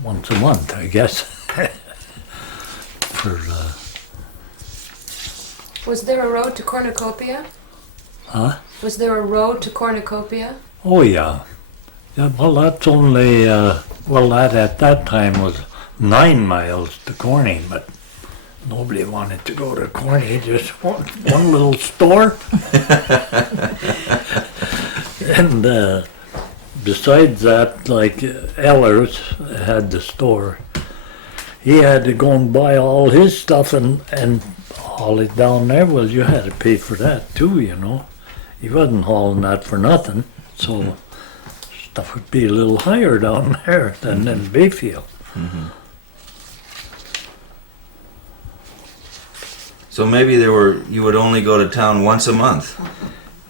once a month, I guess. For Was there a road to Cornucopia? huh? Was there a road to Cornucopia? Oh yeah. Yeah, well that's only, well that at that time was 9 miles to Corning, but nobody wanted to go to Corning, just one little store. And besides that, like Ellers had the store. He had to go and buy all his stuff and haul it down there. Well, you had to pay for that too, you know. He wasn't hauling that for nothing, so stuff would be a little higher down there than in Bayfield. So maybe you would only go to town once a month.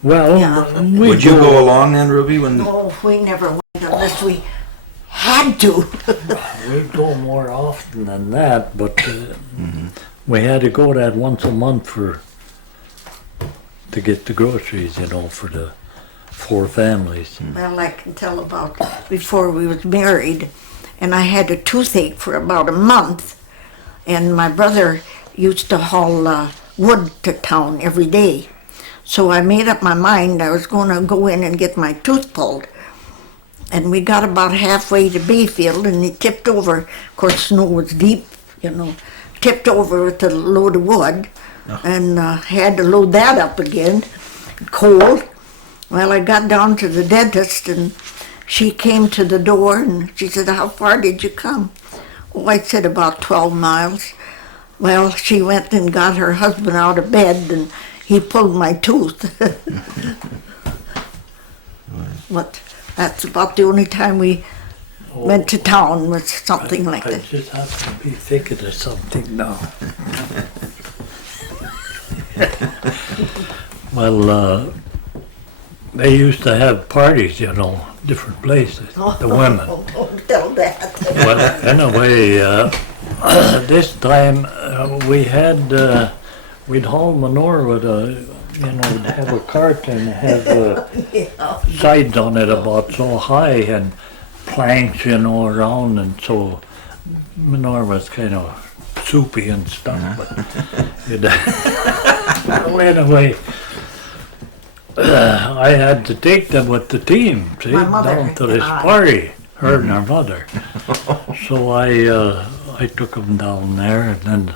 Well, Yeah. Would you go along then, Rubie? When No, we never went unless we had to. We'd go more often than that, but we had to go that once a month to get the groceries, you know, for the 4 families. Well, I can tell about before we was married, and I had a toothache for about a month, and my brother used to haul wood to town every day. So I made up my mind I was going to go in and get my tooth pulled. And we got about halfway to Bayfield, and he tipped over. Of course, snow was deep, you know. Tipped over with a load of wood, and had to load that up again, cold. Well, I got down to the dentist, and she came to the door, and she said, "How far did you come?" Oh, I said, "About 12 miles. Well, she went and got her husband out of bed, and he pulled my tooth. But that's about the only time we went to town with something like I that. just have to be thinking of something now. Well, they used to have parties, you know, different places, the women. Don't tell that. Well, anyway, this time we'd haul manure with we'd have a cart and have sides on it about so high and planks, around, and so manure was kind of soupy and stuff. But well, anyway, I had to take them with the team, see, My mother down to this and I. party, her and her mother. So I took them down there, and then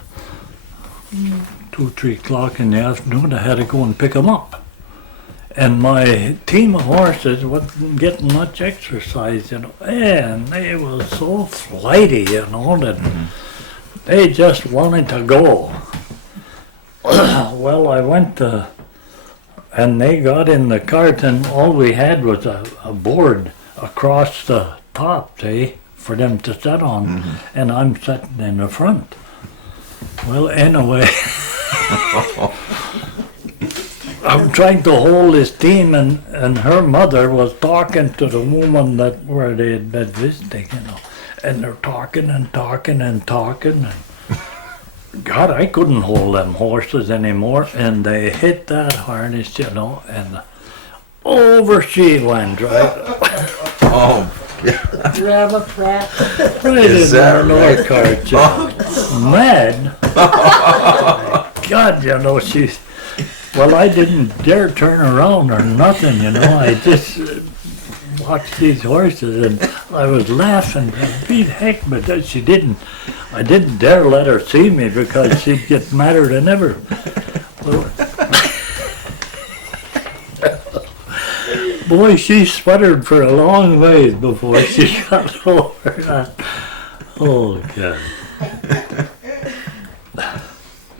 2, 3 o'clock in the afternoon, I had to go and pick them up. And my team of horses wasn't getting much exercise, and they were so flighty, that they just wanted to go. Well, I went to, and they got in the cart, and all we had was a board across the top, for them to sit on, and I'm sitting in the front. Well, anyway, I'm trying to hold this team, and her mother was talking to the woman where they had been visiting, and they're talking and talking and talking, and God, I couldn't hold them horses anymore, and they hit that harness, and over she went, right? Oh, Rabbit rat. Right Is in that the right? North cart, mad. God, she's. Well, I didn't dare turn around or nothing, I just watched these horses, and I was laughing, beat heck, but I didn't dare let her see me because she'd get madder than ever. Well, boy, she sputtered for a long ways before she got over that. Oh, God.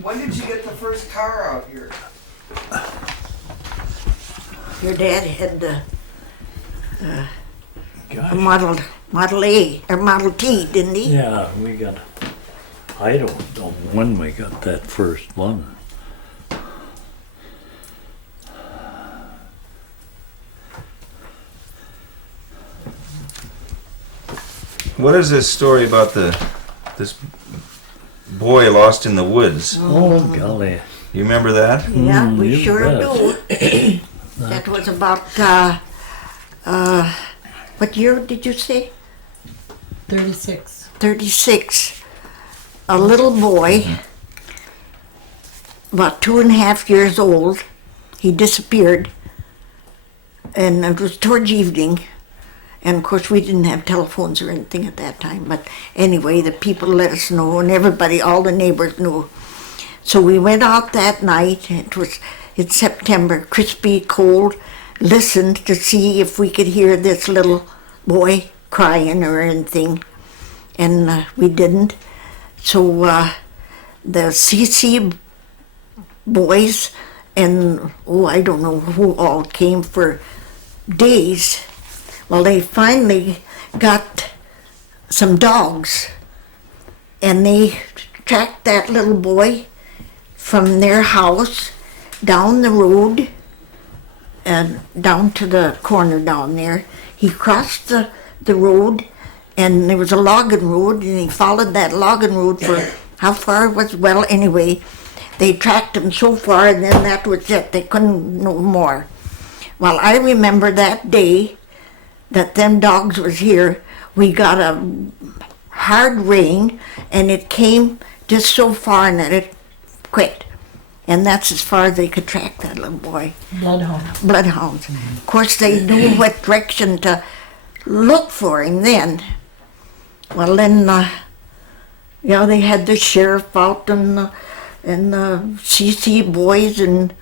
When did you get the first car out here? Your dad had a Gosh. Model A, or Model T, didn't he? Yeah, I don't know when we got that first one. what is this story about this boy lost in the woods? Oh, golly. You remember that? Yeah, we you sure bet. do. That was about, what year did you say? 36. 36. A little boy, about 2.5 years old, he disappeared, and it was towards evening. And of course, we didn't have telephones or anything at that time. But anyway, the people let us know, and everybody, all the neighbors knew. So we went out that night. It's September, crispy, cold. Listened to see if we could hear this little boy crying or anything, and we didn't. So the CC boys and I don't know who all came for days. Well, they finally got some dogs, and they tracked that little boy from their house down the road and down to the corner down there. He crossed the road, and there was a logging road, and he followed that logging road for how far it was. Well, anyway, they tracked him so far, and then that was it. They couldn't no more. Well, I remember that day that them dogs was here. We got a hard rain, and it came just so far, and then it quit. And that's as far as they could track that little boy. Bloodhound. Bloodhounds. Of course, they knew what direction to look for him then. Well, then, they had the sheriff out and the CC boys and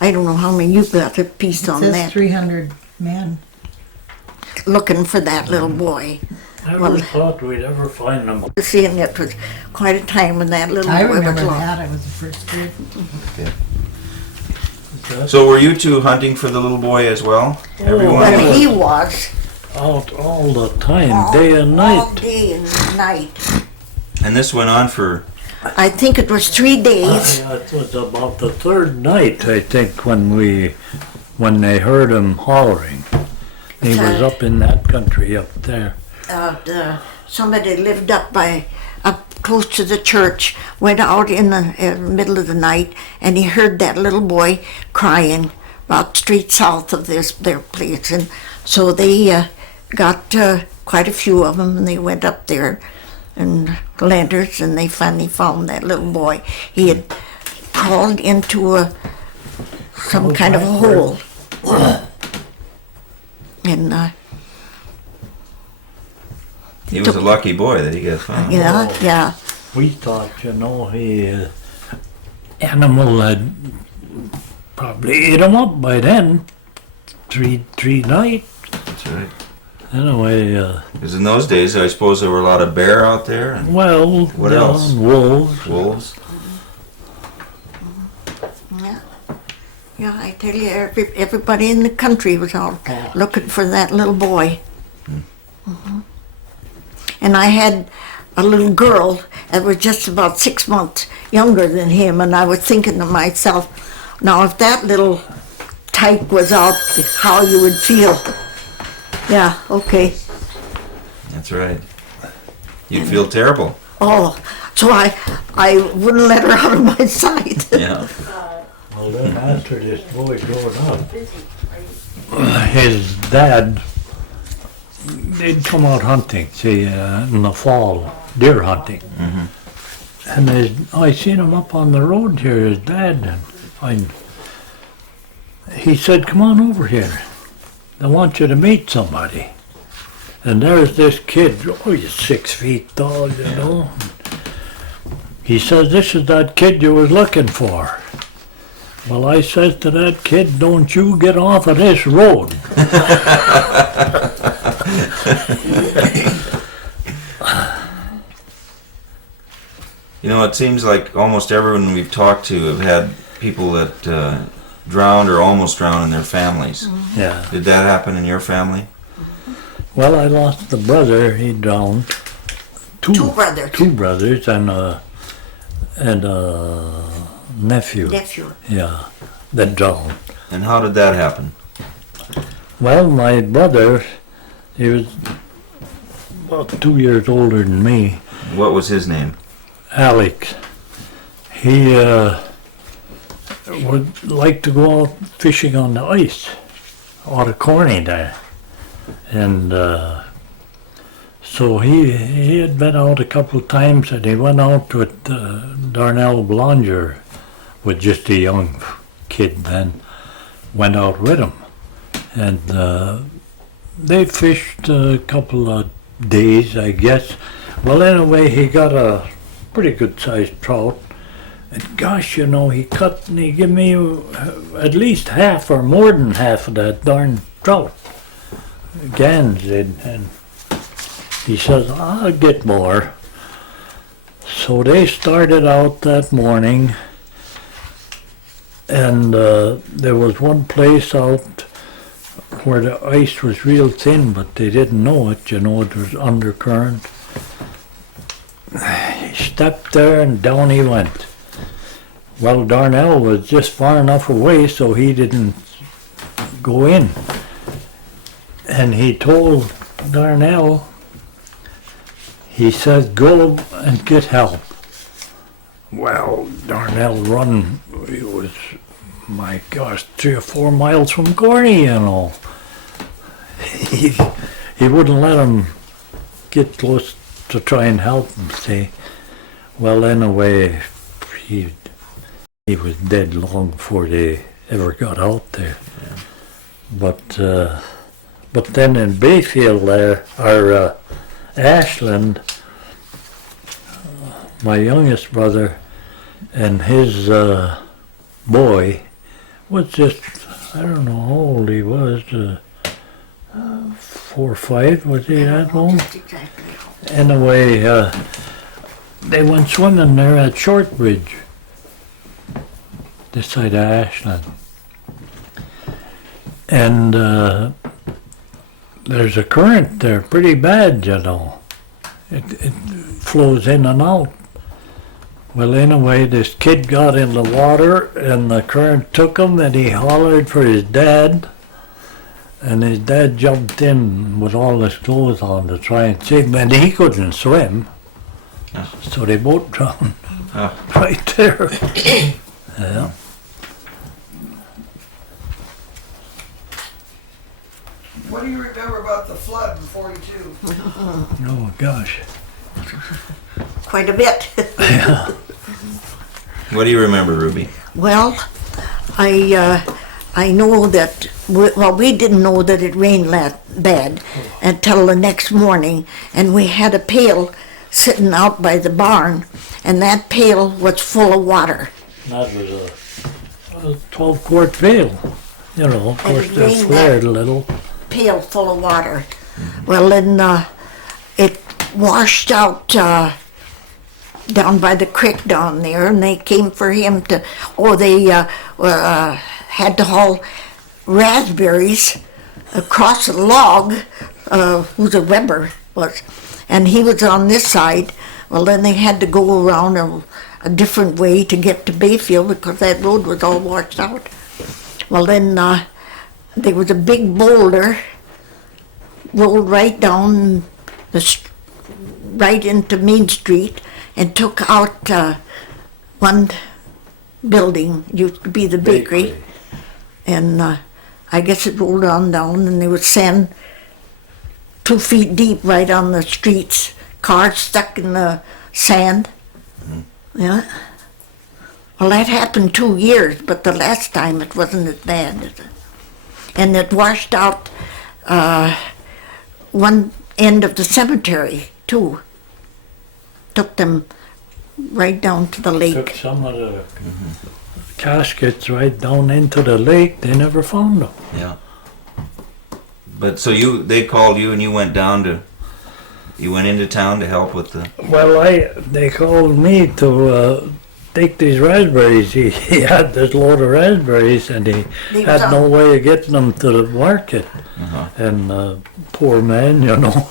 I don't know how many you got a piece It on says that. 300 men. Looking for that little boy. Never thought we'd ever find them. Seeing it was quite a time when that little I boy was remember lost. that. I was the first kid. So were you two hunting for the little boy as well? Everyone? Well, he was Out all the time, day and all night. day and night. And this went on for, I think it was 3 days. It was about the third night, I think, when they heard him hollering. He was up in that country up there. Somebody lived up close to the church, went out in the middle of the night, and he heard that little boy crying about street south of their place. And so they got quite a few of them, and they went up there and lanterns, and they finally found that little boy. He had crawled into some kind of a hole. And he was a lucky boy that he got found. yeah. We thought, animal had probably ate him up by then. Three night. That's right. Anyway, Because in those days, I suppose there were a lot of bear out there and well, What else? wolves. wolves. Yeah, I tell you, everybody in the country was out looking for that little boy. Mhm. And I had a little girl that was just about 6 months younger than him, and I was thinking to myself, now if that little tyke was out, how you would feel. Yeah, okay. That's right. You'd feel terrible. Oh, so I wouldn't let her out of my sight. Yeah. Well, then after this boy growing up, his dad, they'd come out hunting, see, in the fall, deer hunting. And I seen him up on the road here, his dad, and he said, come on over here. I want you to meet somebody. And there's this kid, he's 6 feet tall, you know. He says, this is that kid you was looking for. Well, I says to that kid, don't you get off of this road. You know, it seems like almost everyone we've talked to have had people that drowned or almost drowned in their families. Yeah. Did that happen in your family? Well, I lost the brother, he drowned. Two brothers. Two brothers and a nephew. Nephew. Yeah, that drowned. And how did that happen? Well, my brother, he was about 2 years older than me, What was his name? Alex. He would like to go out fishing on the ice, out of Corny there. And so he had been out a couple of times, and he went out with Darnell Blonger, with just a young kid then, went out with him. And they fished a couple of days, I guess. Well, anyway, he got a pretty good sized trout. And gosh, he cut and he gave me at least half or more than half of that darn trout. Gans did, and he says, I'll get more. So they started out that morning, and there was one place out where the ice was real thin, but they didn't know it, it was undercurrent. He stepped there and down he went. Well, Darnell was just far enough away so he didn't go in. And he told Darnell, he said, go and get help. Well, Darnell run, it was, my gosh, 3 or 4 miles from Corny, He wouldn't let him get close to try and help him, see. Well, anyway, he was dead long before they ever got out there. But then in Bayfield there, or Ashland, my youngest brother and his boy was just, I don't know how old he was, 4 4 or 5, was he that old? Just exactly. Anyway, they went swimming there at Shortbridge, this side of Ashland. And there's a current there, pretty bad, you know. It flows in and out. Well, anyway, this kid got in the water and the current took him and he hollered for his dad. And his dad jumped in with all his clothes on to try and save him, and he couldn't swim. Oh. So they both drowned Oh. right there. Yeah. What do you remember about the flood in '42? Oh, gosh. Quite a bit. Yeah. What do you remember, Rubie? Well, I know that, we didn't know that it rained that bad until the next morning, and we had a pail sitting out by the barn, and that pail was full of water. That was a 12-quart pail. You know, of course, they rained flared a little. Pail full of water. Well, then it washed out down by the creek down there, and they came for him to, they had to haul raspberries across a log, who's a Weber was, and he was on this side. Well, then they had to go around a different way to get to Bayfield because that road was all washed out. Well, then there was a big boulder rolled right down right into Main Street and took out one building, used to be the bakery. And I guess it rolled on down, and there was sand 2 feet deep right on the streets. Cars stuck in the sand. Yeah. Well, that happened 2 years, but the last time it wasn't as bad. And it washed out one end of the cemetery, too. Took them right down to the Took lake. some of the caskets right down into the lake. They never found them. Yeah. But so they called you and you went into town to help with the. Well, they called me to take these raspberries. He had this load of raspberries, and he had no way of getting them to the market. Uh-huh. And poor man, you know,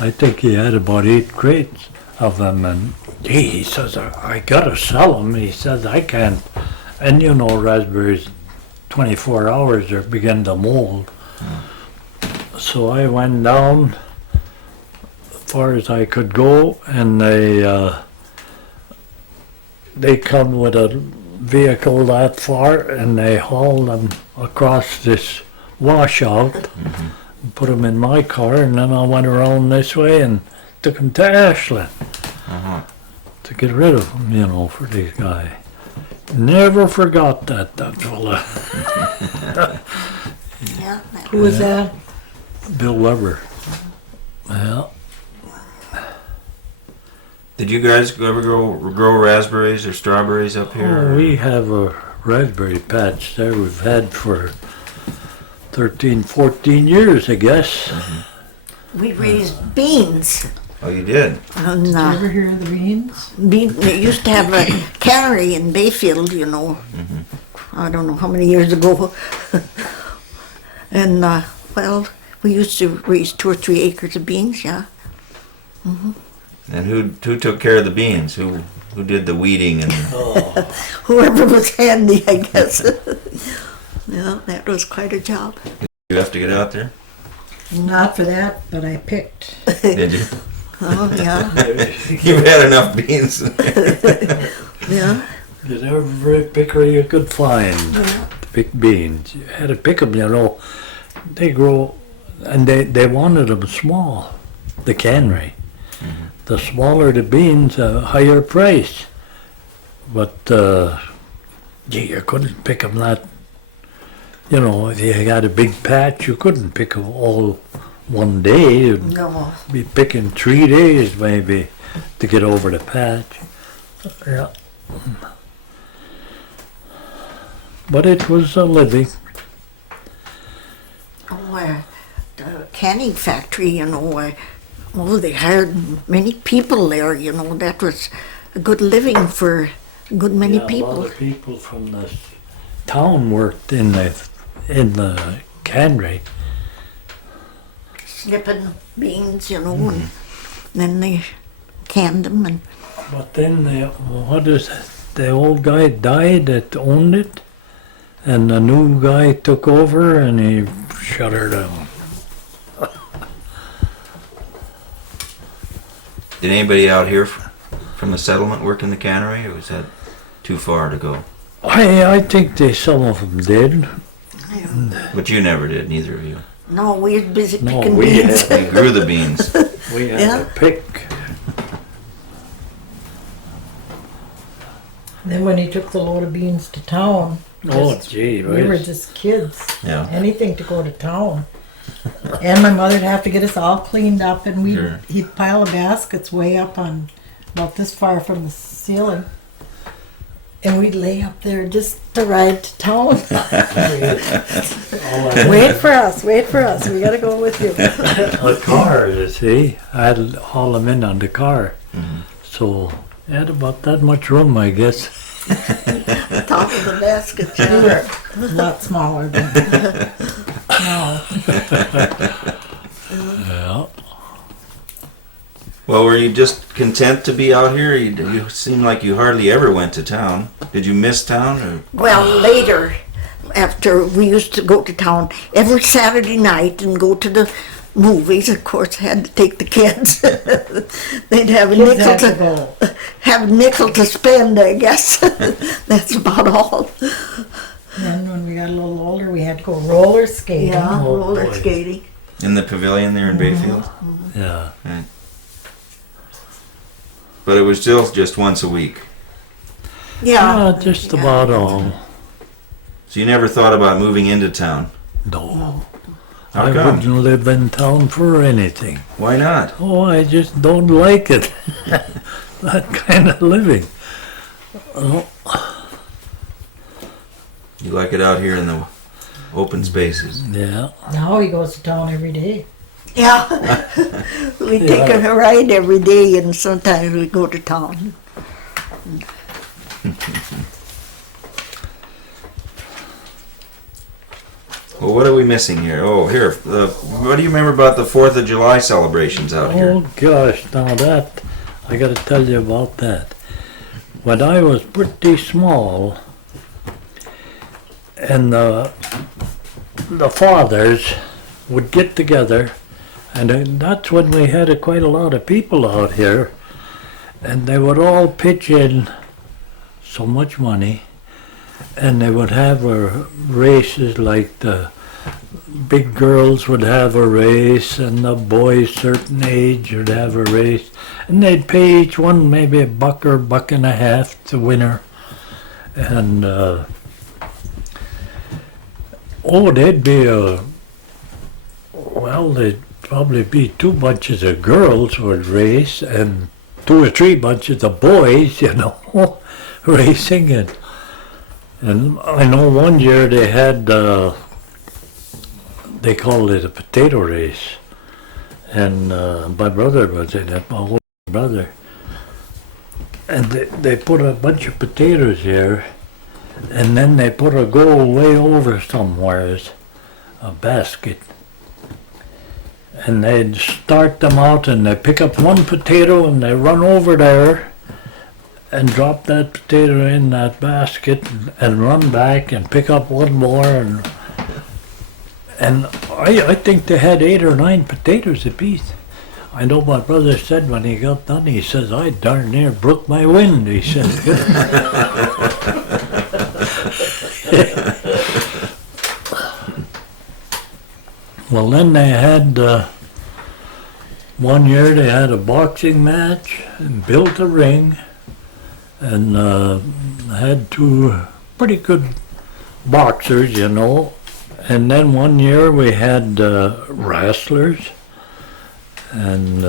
I think he had about 8 crates of them, and he says, I gotta sell them. He says, I can't. And you know, raspberries, 24 hours, they begin to mold. So I went down as far as I could go, and they come with a vehicle that far, and they hauled them across this washout, and put them in my car, and then I went around this way and took them to Ashland to get rid of them, you know, for these guys. Never forgot that fella. Yeah, Who was that? Bill Weber. Yeah. Did you guys ever grow raspberries or strawberries up here? Oh, we have a raspberry patch there we've had for 13, 14 years, I guess. we raised beans. Oh, you did? And, Did you ever hear of the beans? they used to have a cannery in Bayfield, you know. I don't know how many years ago. And, well, we used to raise 2 or 3 acres of beans, yeah. And who took care of the beans? Who did the weeding and? Whoever was handy, I guess. Yeah, that was quite a job. You have to get out there. Not for that, but I picked. Did you? Oh, yeah, You've had enough beans. yeah. Did every picker you could find to pick beans. You had to pick them, you know. They grow, and they wanted them small, the cannery. The smaller the beans, a higher price. But, you couldn't pick them that, you know, if you had a big patch, you couldn't pick them all one day. You'd No, be picking 3 days maybe to get over the patch. Yeah. But it was a living. oh, canning factory, you know, they hired many people there, you know. That was a good living for a good many A people. lot of people from the town worked in the cannery. Snipping beans, you know, and then they canned them. And But then the old guy died that owned it, and the new guy took over and he shut her down. Did anybody out here from the settlement work in the cannery, or was that too far to go? I think some of them did. But you never did, neither of you. no, we was busy No, picking we beans. You grew the beans. We had Yeah. to pick. Then when he took the load of beans to town, Oh, gee, we were right. just kids. Yeah. Anything to go to town. And my mother'd have to get us all cleaned up, and Sure. he'd pile of baskets way up on about this far from the ceiling. And we'd lay up there just to ride to town. Wait for us, we gotta go with you. The car, you see, I had to haul them in on the car. So I had about that much room, I guess. Top of the basket, We yeah. were a lot smaller than now. Yeah. Well, were you just content to be out here? You seem like you hardly ever went to town. Did you miss town? Or? Well, later, after we used to go to town every Saturday night and go to the movies, of course, had to take the kids. They'd have a Kids nickel had to to go. have a nickel to spend, I guess. That's about all. Then when we got a little older, we had to go roller skating. Yeah, Oh, roller boy. skating. In the pavilion there in Bayfield? Yeah. But it was still just once a week. Yeah. Just about all. So you never thought about moving into town? No. How I come? wouldn't live in town for anything. Why not? Oh, I just don't like it. That kind of living. Oh, You like it out here in the open spaces. yeah. Now he goes to town every day. Yeah. We take a ride every day, and sometimes we go to town. Well, what are we missing here? Oh, here. What do you remember about the 4th of July celebrations out here? Oh gosh, now that, I gotta tell you about that. When I was pretty small, and the fathers would get together, and that's when we had quite a lot of people out here, and they would all pitch in so much money, and they would have races like the big girls would have a race, and the boys certain age would have a race, and they'd pay each one maybe $1 or $1.50 to winner, and they'd be they'd probably be 2 bunches of girls would race, and 2 or 3 bunches of boys, racing it. And I know one year they had, they called it a potato race. And my brother was in it, my older brother. And they put a bunch of potatoes here, and then they put a goal way over somewheres, a basket. And they'd start them out, and they pick up one potato, and they run over there, and drop that potato in that basket and run back and pick up one more, and I think they had 8 or 9 potatoes apiece. I know my brother said when he got done, he says, I darn near broke my wind, he says. Well, then they had, one year they had a boxing match and built a ring, and had 2 pretty good boxers, And then one year we had wrestlers, and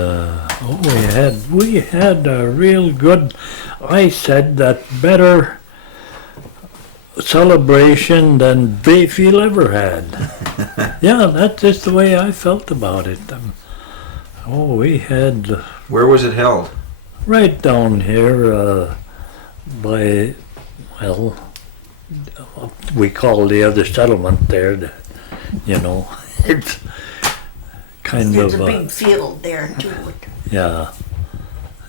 we had a real good. I said that better celebration than Bayfield ever had. Yeah, that's just the way I felt about it. We had Where was it held? right down here by, well, we call the other settlement there, it's kind There's of, a big field there too. yeah.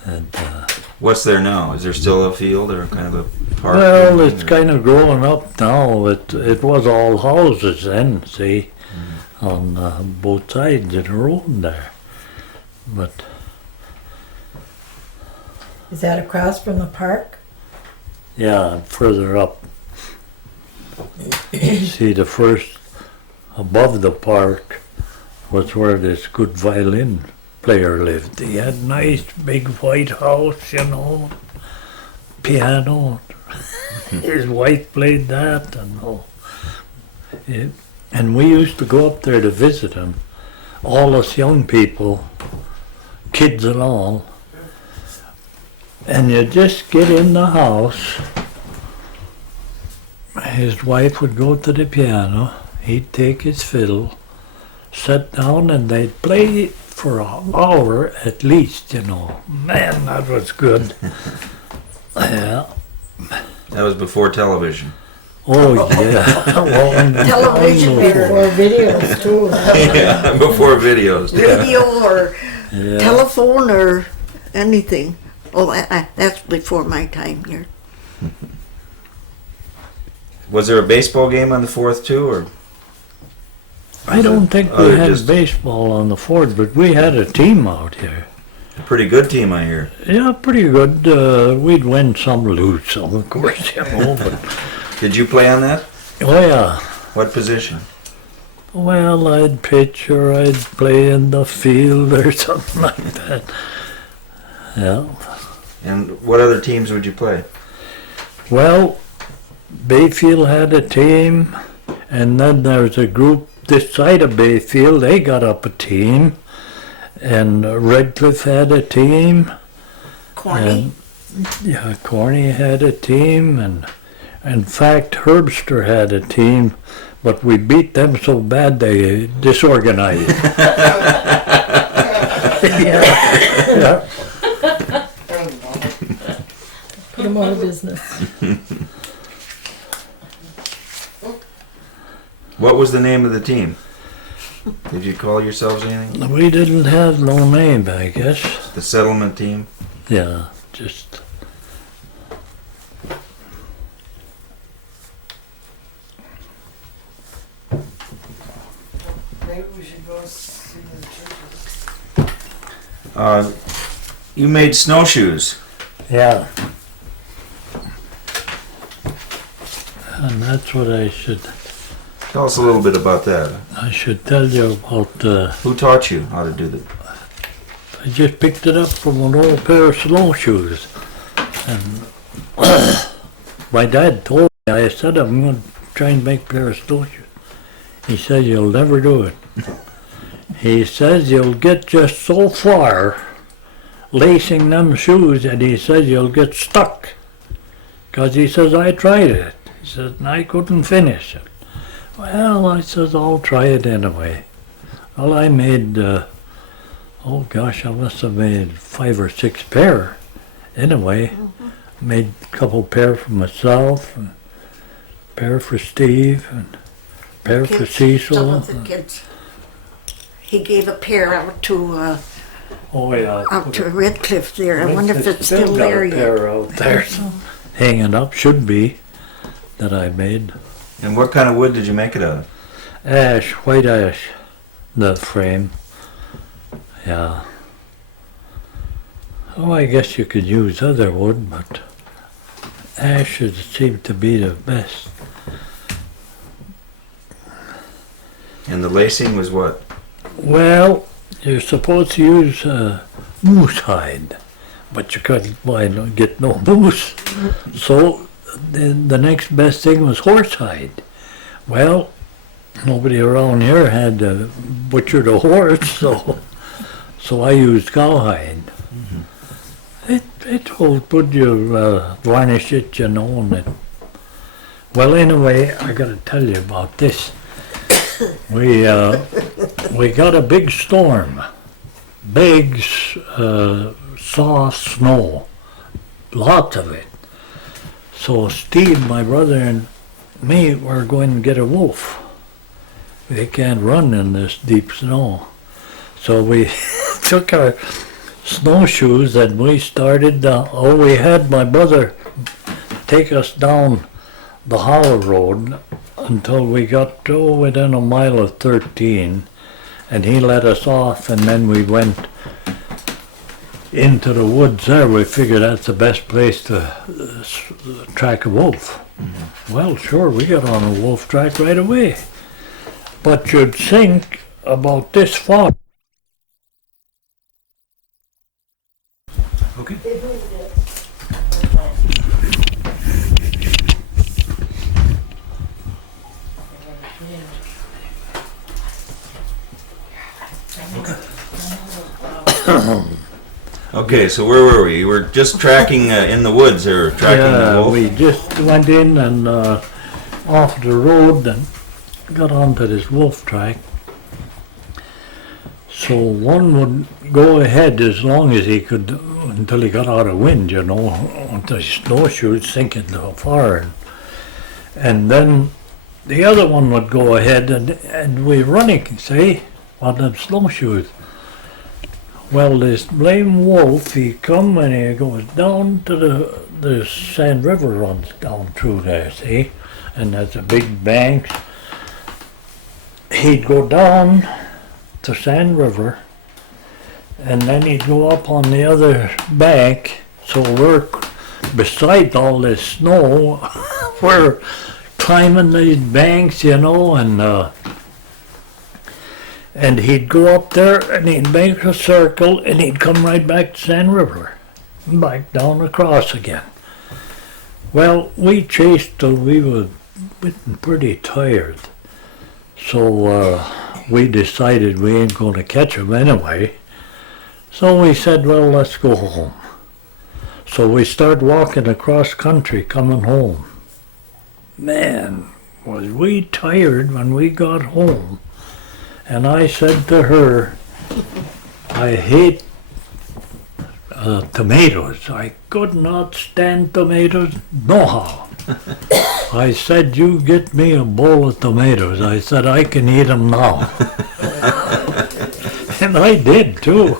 And, What's there now? Is there still a field or kind of a park? well, or it's anything, or- kind of growing up now. It was all houses then, see, on both sides of the road there. But Is that across from the park? yeah, further up. See, the first above the park was where this good violin player lived. He had a nice big white house, piano. His wife played that and all. And we used to go up there to visit him, all us young people, kids and all. And you just get in the house. His wife would go to the piano, he'd take his fiddle, sit down, and they'd play for an hour at least, Man, that was good. Yeah. That was before television. Oh, yeah. Long Television before. Or videos too. Yeah, before videos. Yeah. Radio or Yeah. telephone or anything. Oh, that's before my time here. Was there a baseball game on the 4th too, or? I don't think Oh, we had just- baseball on the fort, but we had a team out here. A pretty good team, I hear. Yeah, pretty good. We'd win some, lose some, of course, but Did you play on that? oh yeah. What position? Well, I'd pitch or I'd play in the field or something like that. Yeah. And what other teams would you play? Well, Bayfield had a team, and then there's a group this side of Bayfield, they got up a team, and Redcliffe had a team, Corny. and yeah, Corny had a team, and in fact, Herbster had a team, but we beat them so bad they disorganized. yeah. Put them out of business. What was the name of the team? Did you call yourselves anything? We didn't have no name, I guess. The settlement team? Yeah, just Maybe we should go see the churches. You made snowshoes. yeah. And that's what I should Tell us a little bit about that. tell you about. Who taught you how to do that? I just picked it up from an old pair of snowshoes, and my dad told me. I said I'm going to try and make a pair of snowshoes. He said you'll never do it. He says you'll get just so far lacing them shoes, and he says you'll get stuck. 'Cause he says I tried it. He says and I couldn't finish it. Well, I says I'll try it anyway. Well, I made. Oh gosh, I must have made 5 or 6 pair. Anyway, made a couple pair for myself, and pair for Steve, and pair for Some Cecil. of the kids. He gave a pair out to Oh yeah. Redcliffe there. I wonder if it's still got there a yet. pair out there, hanging up. Should be that I made. And what kind of wood did you make it out of? Ash, white ash, the frame. Yeah. Oh, I guess you could use other wood, but ash seemed to be the best. And the lacing was what? Well, you're supposed to use moose hide, but you couldn't get no moose. So the next best thing was horse hide. Well, nobody around here had butchered a horse, so I used cowhide. It would you varnish it, and it. Well, anyway, I got to tell you about this. we got a big storm, big soft snow, lots of it. So Steve, my brother, and me were going to get a wolf. They can't run in this deep snow. So we took our snowshoes and we started, we had my brother take us down the hollow road until we got within a mile of 13, and he let us off, and then we went into the woods there. We figured that's the best place to track a wolf. Mm-hmm. Well, sure, we got on a wolf track right away. But you'd think about this far. Okay. Okay, so where were we? You were just tracking in the woods, or tracking the wolf? We just went in and off the road and got onto this wolf track. So one would go ahead as long as he could until he got out of wind, you know, until his snowshoes sinking too far. And then the other one would go ahead and we running, see, on them snowshoes. Well, this blame wolf, he come and he goes down to the Sand River runs down through there, see? And there's a big bank. He'd go down to Sand River, and then he'd go up on the other bank. So we're beside all this snow, we're climbing these banks, you know, and he'd go up there and he'd make a circle and he'd come right back to Sand River, and back down across again. Well, we chased till we were getting pretty tired. So we decided we ain't going to catch him anyway. So we said, well, let's go home. So we started walking across country coming home. Man, was we tired when we got home. And I said to her, I hate tomatoes. I could not stand tomatoes, nohow. I said, you get me a bowl of tomatoes. I said, I can eat them now. And I did, too.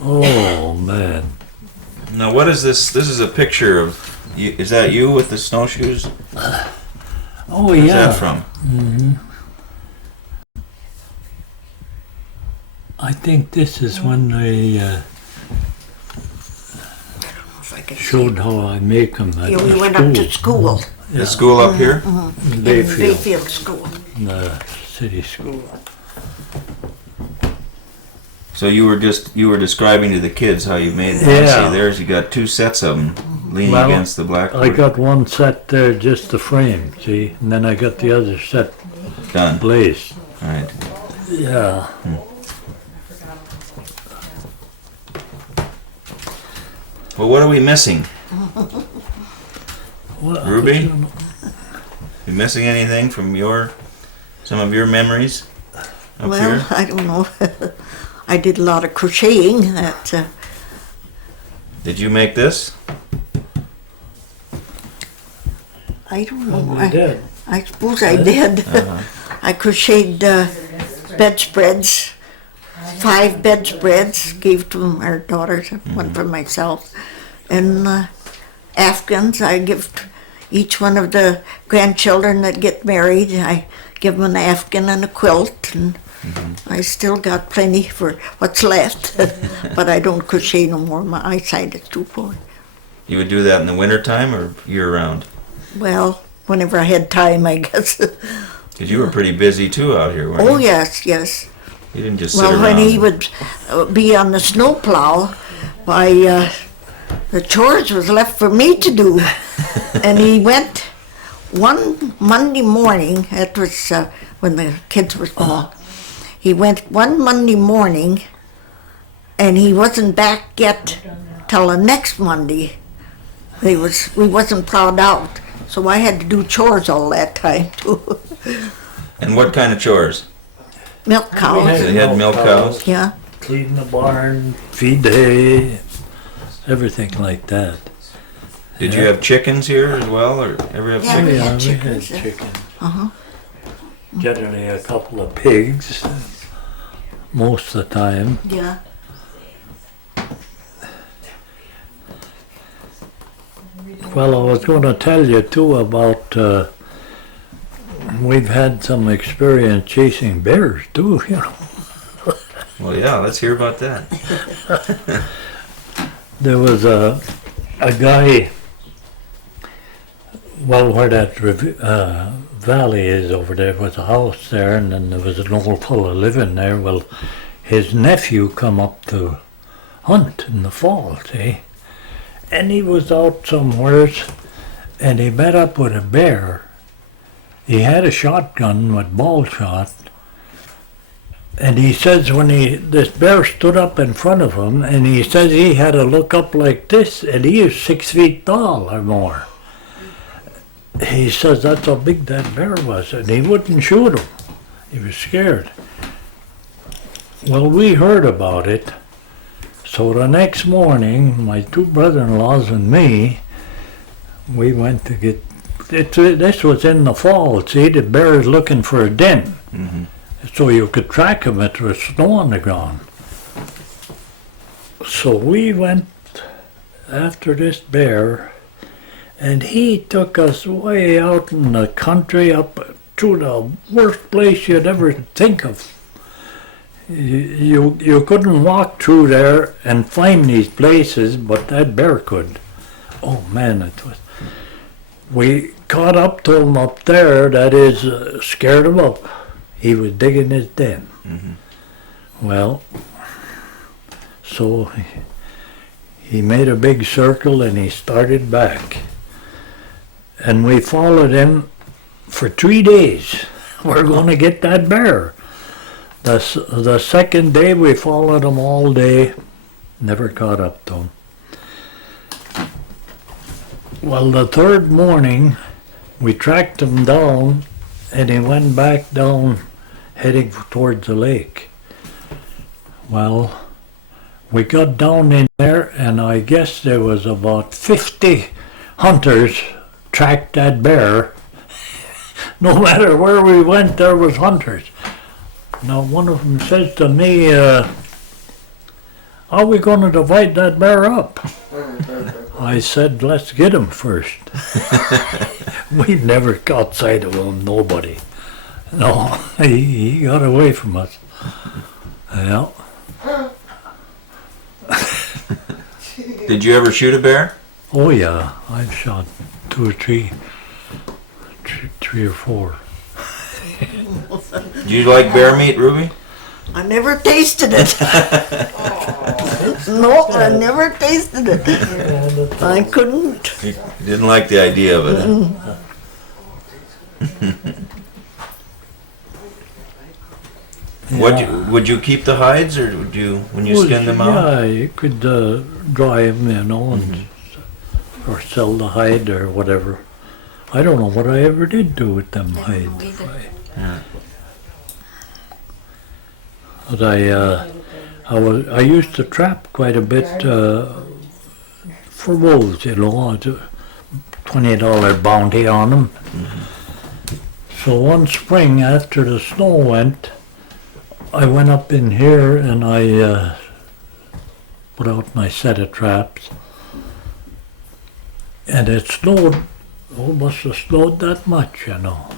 Oh, man. Now, what is this? This is a picture of, is that you with the snowshoes? Oh, Where's yeah. that from? Mm-hmm. I think this is when they showed how I make them at Yeah, we the went school. up to school, The school up here? In in Bayfield, Bayfield School. the city school. So you were describing to the kids how you made them. Yeah. See, there's, you got two sets of them leaning Well, against the blackboard. I got one set there, just the frame, see, and then I got the other set Done. glazed. All right. Yeah. Well, what are we missing? Well, Rubie? You missing anything from some of your memories up Well, here? I don't know. I did a lot of crocheting. Did you make this? I don't know. we did. I suppose I did. I crocheted bedspreads, 5 bedspreads, gave to our daughters, one for myself. And Afghans, I give to each one of the grandchildren that get married, I give them an Afghan and a quilt. And I still got plenty for what's left, but I don't crochet no more. My eyesight is too poor. You would do that in the wintertime or year-round? Well, whenever I had time, I guess. Because you were pretty busy too out here, weren't you? Oh, yes, yes. You didn't just sit Well, around. when he would be on the snowplow, the chores was left for me to do. And he went one Monday morning, it was when the kids were small, he went one Monday morning and he wasn't back yet till the next Monday. We wasn't plowed out, so I had to do chores all that time too. And what kind of chores? Milk cows. They had milk cows. Yeah. Clean the barn, feed the hay, everything like that. Did you have chickens here as well, or ever have Yeah, chickens? we had We had chickens. chickens. Uh-huh. Generally a couple of pigs, most of the time. Yeah. Well, I was going to tell you too about, we've had some experience chasing bears too, you know. Well, yeah, let's hear about that. There was a guy, well, where that valley is over there was a house there, and then there was an old fellow living there. Well, his nephew come up to hunt in the fall, see? And he was out somewheres, and he met up with a bear. He had a shotgun with ball shot, and he says when this bear stood up in front of him, and he says he had to look up like this, and he is 6 feet tall or more. He says that's how big that bear was, and he wouldn't shoot him. He was scared. Well, we heard about it. So the next morning, my two brother-in-laws and me, we went to get, this was in the fall, see, the bear is looking for a den. Mm-hmm. So you could track him if there was snow on the ground. So we went after this bear, and he took us way out in the country, up to the worst place you'd ever think of. You couldn't walk through there and find these places, but that bear could. Oh man, it was. We caught up to him up there, that is, scared him up. He was digging his den. Mm-hmm. Well, so he made a big circle and he started back. And we followed him for 3 days. We're going to get that bear. The second day we followed him all day, never caught up to him. Well, the third morning we tracked him down, and he went back down heading towards the lake. Well, we got down in there, and I guess there was about 50 hunters tracked that bear. No matter where we went, there was hunters. Now one of them says to me, how are we going to divide that bear up? I said, let's get him first. We never caught sight of him, nobody. No, he got away from us. Yeah. Did you ever shoot a bear? Oh yeah, I've shot 2 or 3 or 4. Do you like bear meat, Rubie? I never tasted it. No, I never tasted it. I couldn't. You didn't like the idea of it. Yeah. Would you keep the hides, or would you, when you skin them out? Yeah, you could dry them, you know, and, or sell the hide or whatever. I don't know what I ever did do with them hides. Yeah. But I used to trap quite a bit for wolves, you know, $20 bounty on them. So one spring after the snow went, I went up in here and I put out my set of traps, and it snowed. Oh, must have snowed that much, you know.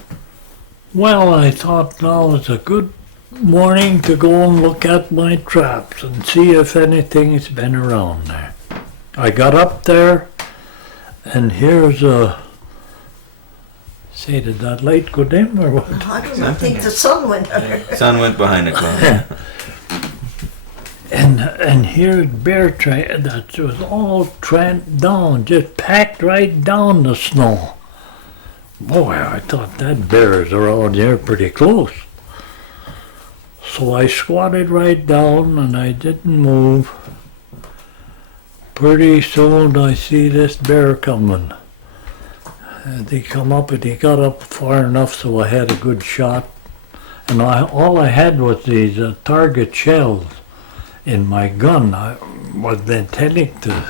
Well, I thought now is a good morning to go and look at my traps and see if anything's been around there. I got up there, and here's a... Say, did that light go dim or what? I don't think the sun went under. Sun went behind it, Cloud. And here's bear track that was all tramped down, just packed right down the snow. Boy, I thought that bear's around here pretty close. So I squatted right down and I didn't move. Pretty soon I see this bear coming. And he come up and he got up far enough so I had a good shot. And all I had was these target shells in my gun. I wasn't intending to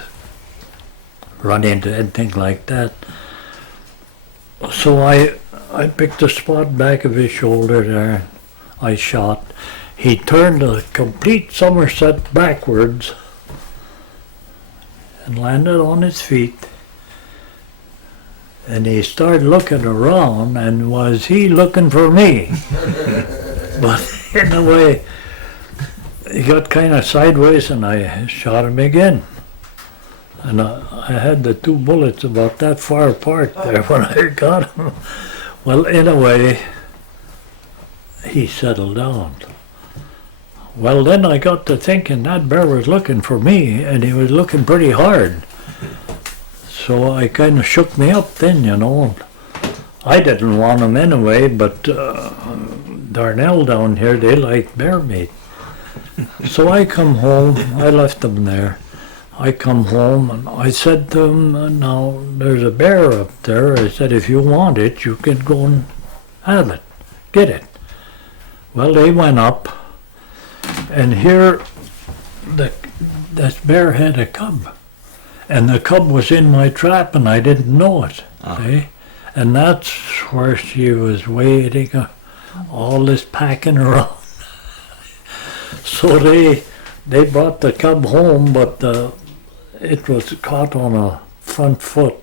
run into anything like that. So I picked a spot back of his shoulder there. I shot. He turned a complete somersault backwards and landed on his feet. And he started looking around, and was he looking for me? But in a way, he got kind of sideways, and I shot him again. And I had the two bullets about that far apart there when I got him. Well, in a way, he settled down. Well, then I got to thinking that bear was looking for me, and he was looking pretty hard. So I kind of shook me up then, you know. I didn't want him anyway, but Darnell down here, they like bear meat. So I come home, I left him there. I come home and I said to him, now there's a bear up there. I said, if you want it, you can go and have it, get it. Well, they went up, and here this bear had a cub. And the cub was in my trap, and I didn't know it. See? And that's where she was waiting, all this packing around. So they brought the cub home, but it was caught on a front foot,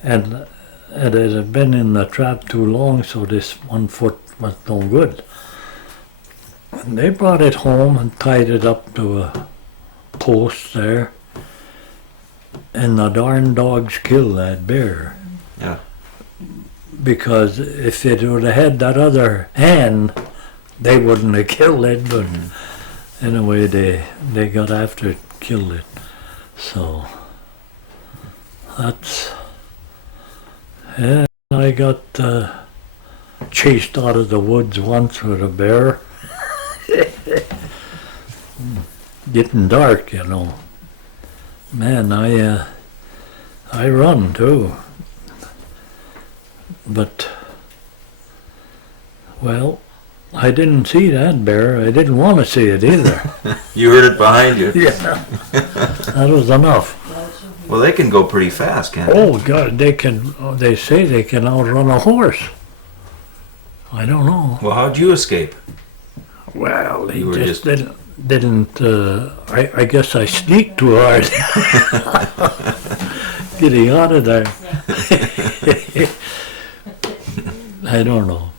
and it had been in the trap too long, so this one foot was no good. And they brought it home and tied it up to a post there. And the darn dogs killed that bear. Yeah. Because if it would have had that other hand, they wouldn't have killed it, but anyway, they got after it, killed it. So, that's... And I got chased out of the woods once with a bear. Getting dark, you know. Man, I run too. But, well, I didn't see that bear. I didn't want to see it either. You heard it behind you. Yeah. That was enough. Well, they can go pretty fast, can't they? Oh, God, they say they can outrun a horse. I don't know. Well, how'd you escape? Well, he You were just didn't, I guess I sneaked too hard. Getting out of there. I don't know.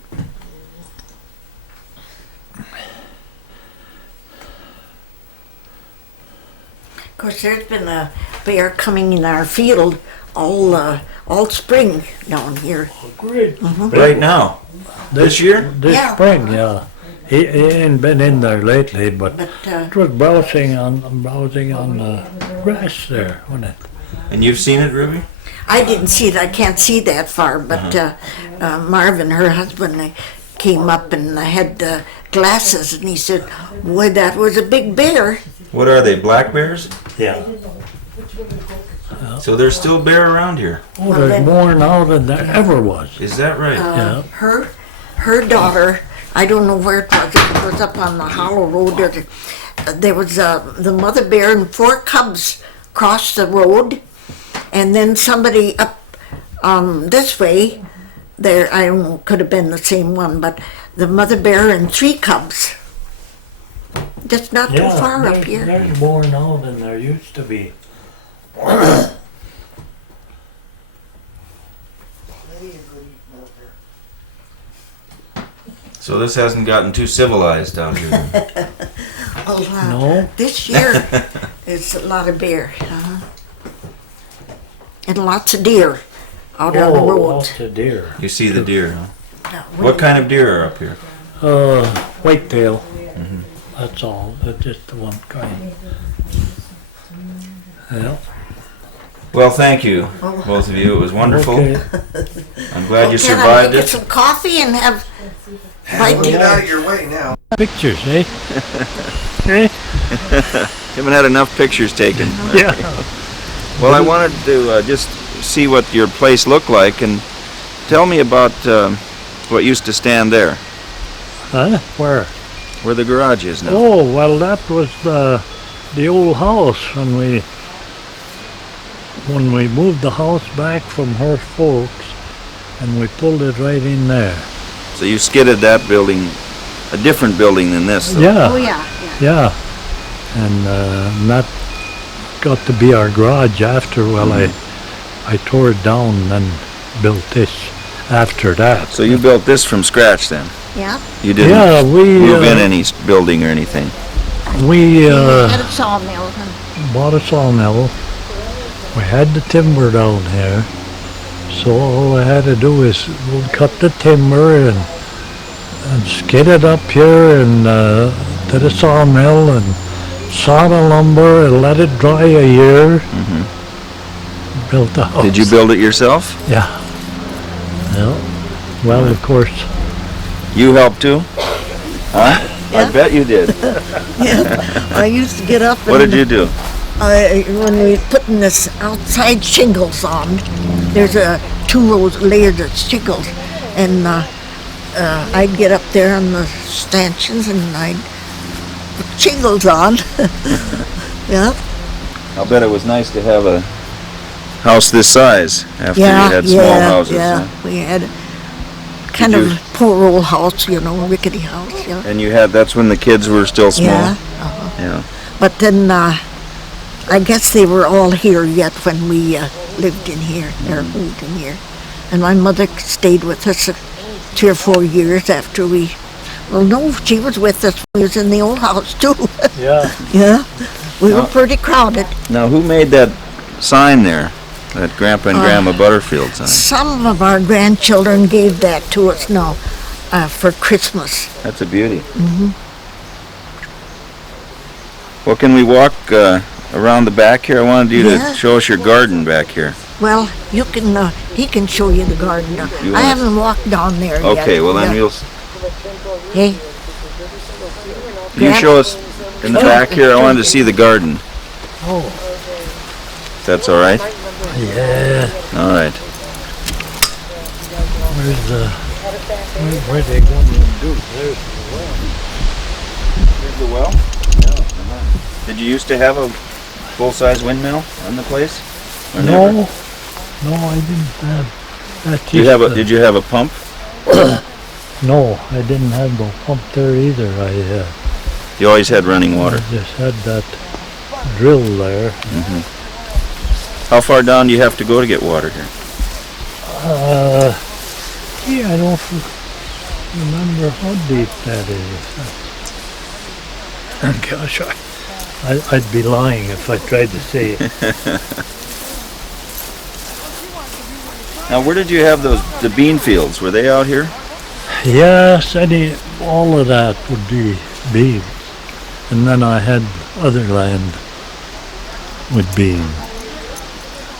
Of course, there's been a bear coming in our field all spring down here. Great. Right now? This year? This Yeah. spring, yeah. He ain't been in there lately, but it was browsing on the grass there, wasn't it? And you've seen it, Rubie? I didn't see it. I can't see that far, but Marvin, her husband, came up and had glasses, and he said, "Boy, that was a big bear." What are they, black bears? Yeah. So there's still bear around here. Oh, there's more now than there ever was. Is that right? Yeah. Her daughter, I don't know where it was. It was up on the Hollow Road. There was the mother bear and 4 cubs crossed the road, and then somebody up this way. There, I don't know, could have been the same one, but the mother bear and 3 cubs. Just not too far up here. There's more now than there used to be. So this hasn't gotten too civilized out here. Well, No. this year is a lot of bear. And lots of deer out on the road. Lots of deer. You see the deer, huh? What kind of deer are up here? Whitetail. That's all. That's just the one kind. Yeah. Well, thank you, both of you. It was wonderful. Okay. I'm glad you Can I survived make it. some coffee and have Get out of your way now. Pictures, eh? Eh? Haven't had enough pictures taken. Yeah. Well, I wanted to just see what your place looked like, and tell me about what used to stand there. Huh? Where? Where the garage is now? Oh, well, that was the old house when we moved the house back from her folks, and we pulled it right in there. So you skidded that building, a different building than this, though. Yeah. Oh, yeah. Yeah, and that got to be our garage after. Well, I tore it down and then built this after that. So you built this from scratch then? Yeah. You didn't Yeah, we move in any building or anything? we Had a sawmill. bought a sawmill. We had the timber down here, so all I had to do is we'll cut the timber and skid it up here and to the sawmill and saw the lumber and let it dry a year. Built the house. Did you build it yourself? Yeah. Yeah. Well, of course. You helped too? Huh? I bet you did. I used to get up and What did you do? when we were putting this outside shingles on, there's two rows layers of shingles, and I'd get up there on the stanchions and I'd put shingles on. Yeah. I'll bet it was nice to have a house this size after you Yeah, had small houses. yeah. huh? We had kind Did of you- poor old house, rickety house. Yeah. And you had, that's when the kids were still small? Yeah. Yeah. But then I guess they were all here yet when we lived in here, or moved in here. And my mother stayed with us 3 or 4 years after we, well, no, she was with us when we was in the old house too. Yeah. Yeah, we were pretty crowded. Now, who made that sign there? That Grandpa and Grandma Butterfield sign? Some of our grandchildren gave that to us now for Christmas. That's a beauty. Well, can we walk around the back here? I wanted you Yeah. to show us your garden back here. Well, you can, he can show you the garden now. You I wanna- haven't walked down there yet. Okay, well then Yeah. we'll... Hey, Can you show us in the back here? I wanted to see the garden. Oh. If that's all right? Yeah. All right. Where's the? Where they going to do? There's Here's the well? Did you used to have a full-size windmill on the place? Or no. never? No, I didn't have. That Did you have a pump? No, I didn't have no pump there either. You always had running water. I just had that drill there. How far down do you have to go to get water here? Gee, I don't remember how deep that is. Gosh, I'd be lying if I tried to say it. Now, where did you have the bean fields? Were they out here? Yes, all of that would be beans. And then I had other land with beans.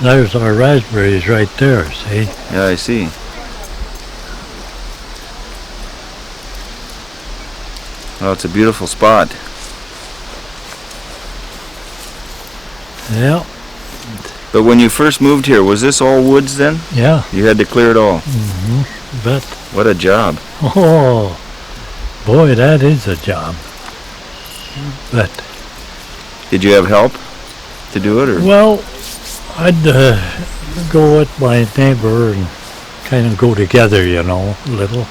There's our raspberries right there, see? Yeah, I see. Oh, it's a beautiful spot. Yeah, But when you first moved here, was this all woods then? yeah, You had to clear it all. but, What a job. oh, boy, that is a job. But, Did you have help to do it, or? well, I'd go with my neighbor and kind of go together, a little.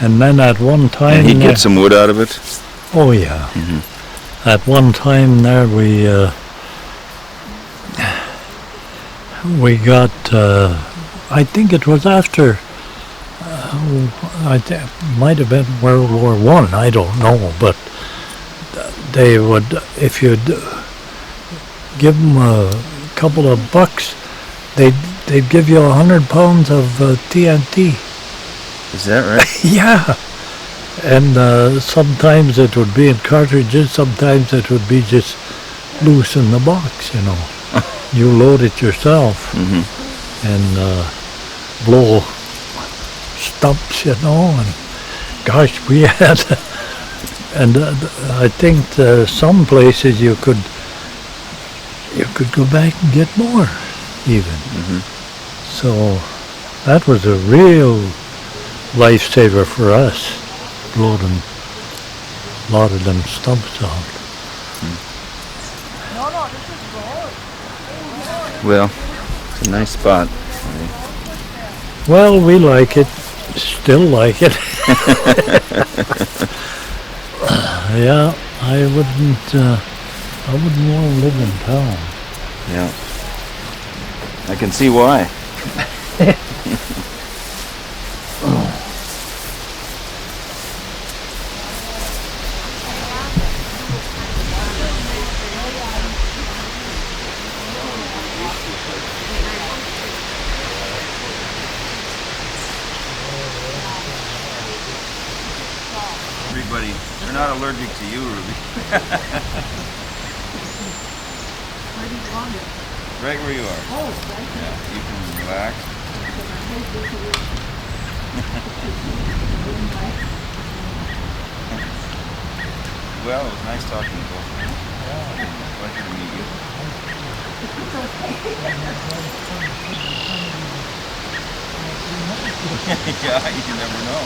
And then at one time... And he'd there- get some wood out of it? Oh yeah. At one time there we got I think it was after might have been World War One. I don't know, but they would, if you'd give them a couple of bucks, they'd give you 100 pounds of TNT. Is that right? Yeah. And sometimes it would be in cartridges, sometimes it would be just loose in the box, You load it yourself and blow stumps, and gosh, we had, and I think some places you could go back and get more even. So that was a real lifesaver for us. Blow them, a lot of them stumps out. Well, it's a nice spot. Well, we like it, still like it. Yeah, I wouldn't want to live in town. Yeah. I can see why. Everybody, they're not allergic to you, Rubie. Where do you want it? Right where you are. Oh, right Yeah, there. you can relax. Well, it was nice talking to you both. Pleasure to meet you. Yeah, you never know.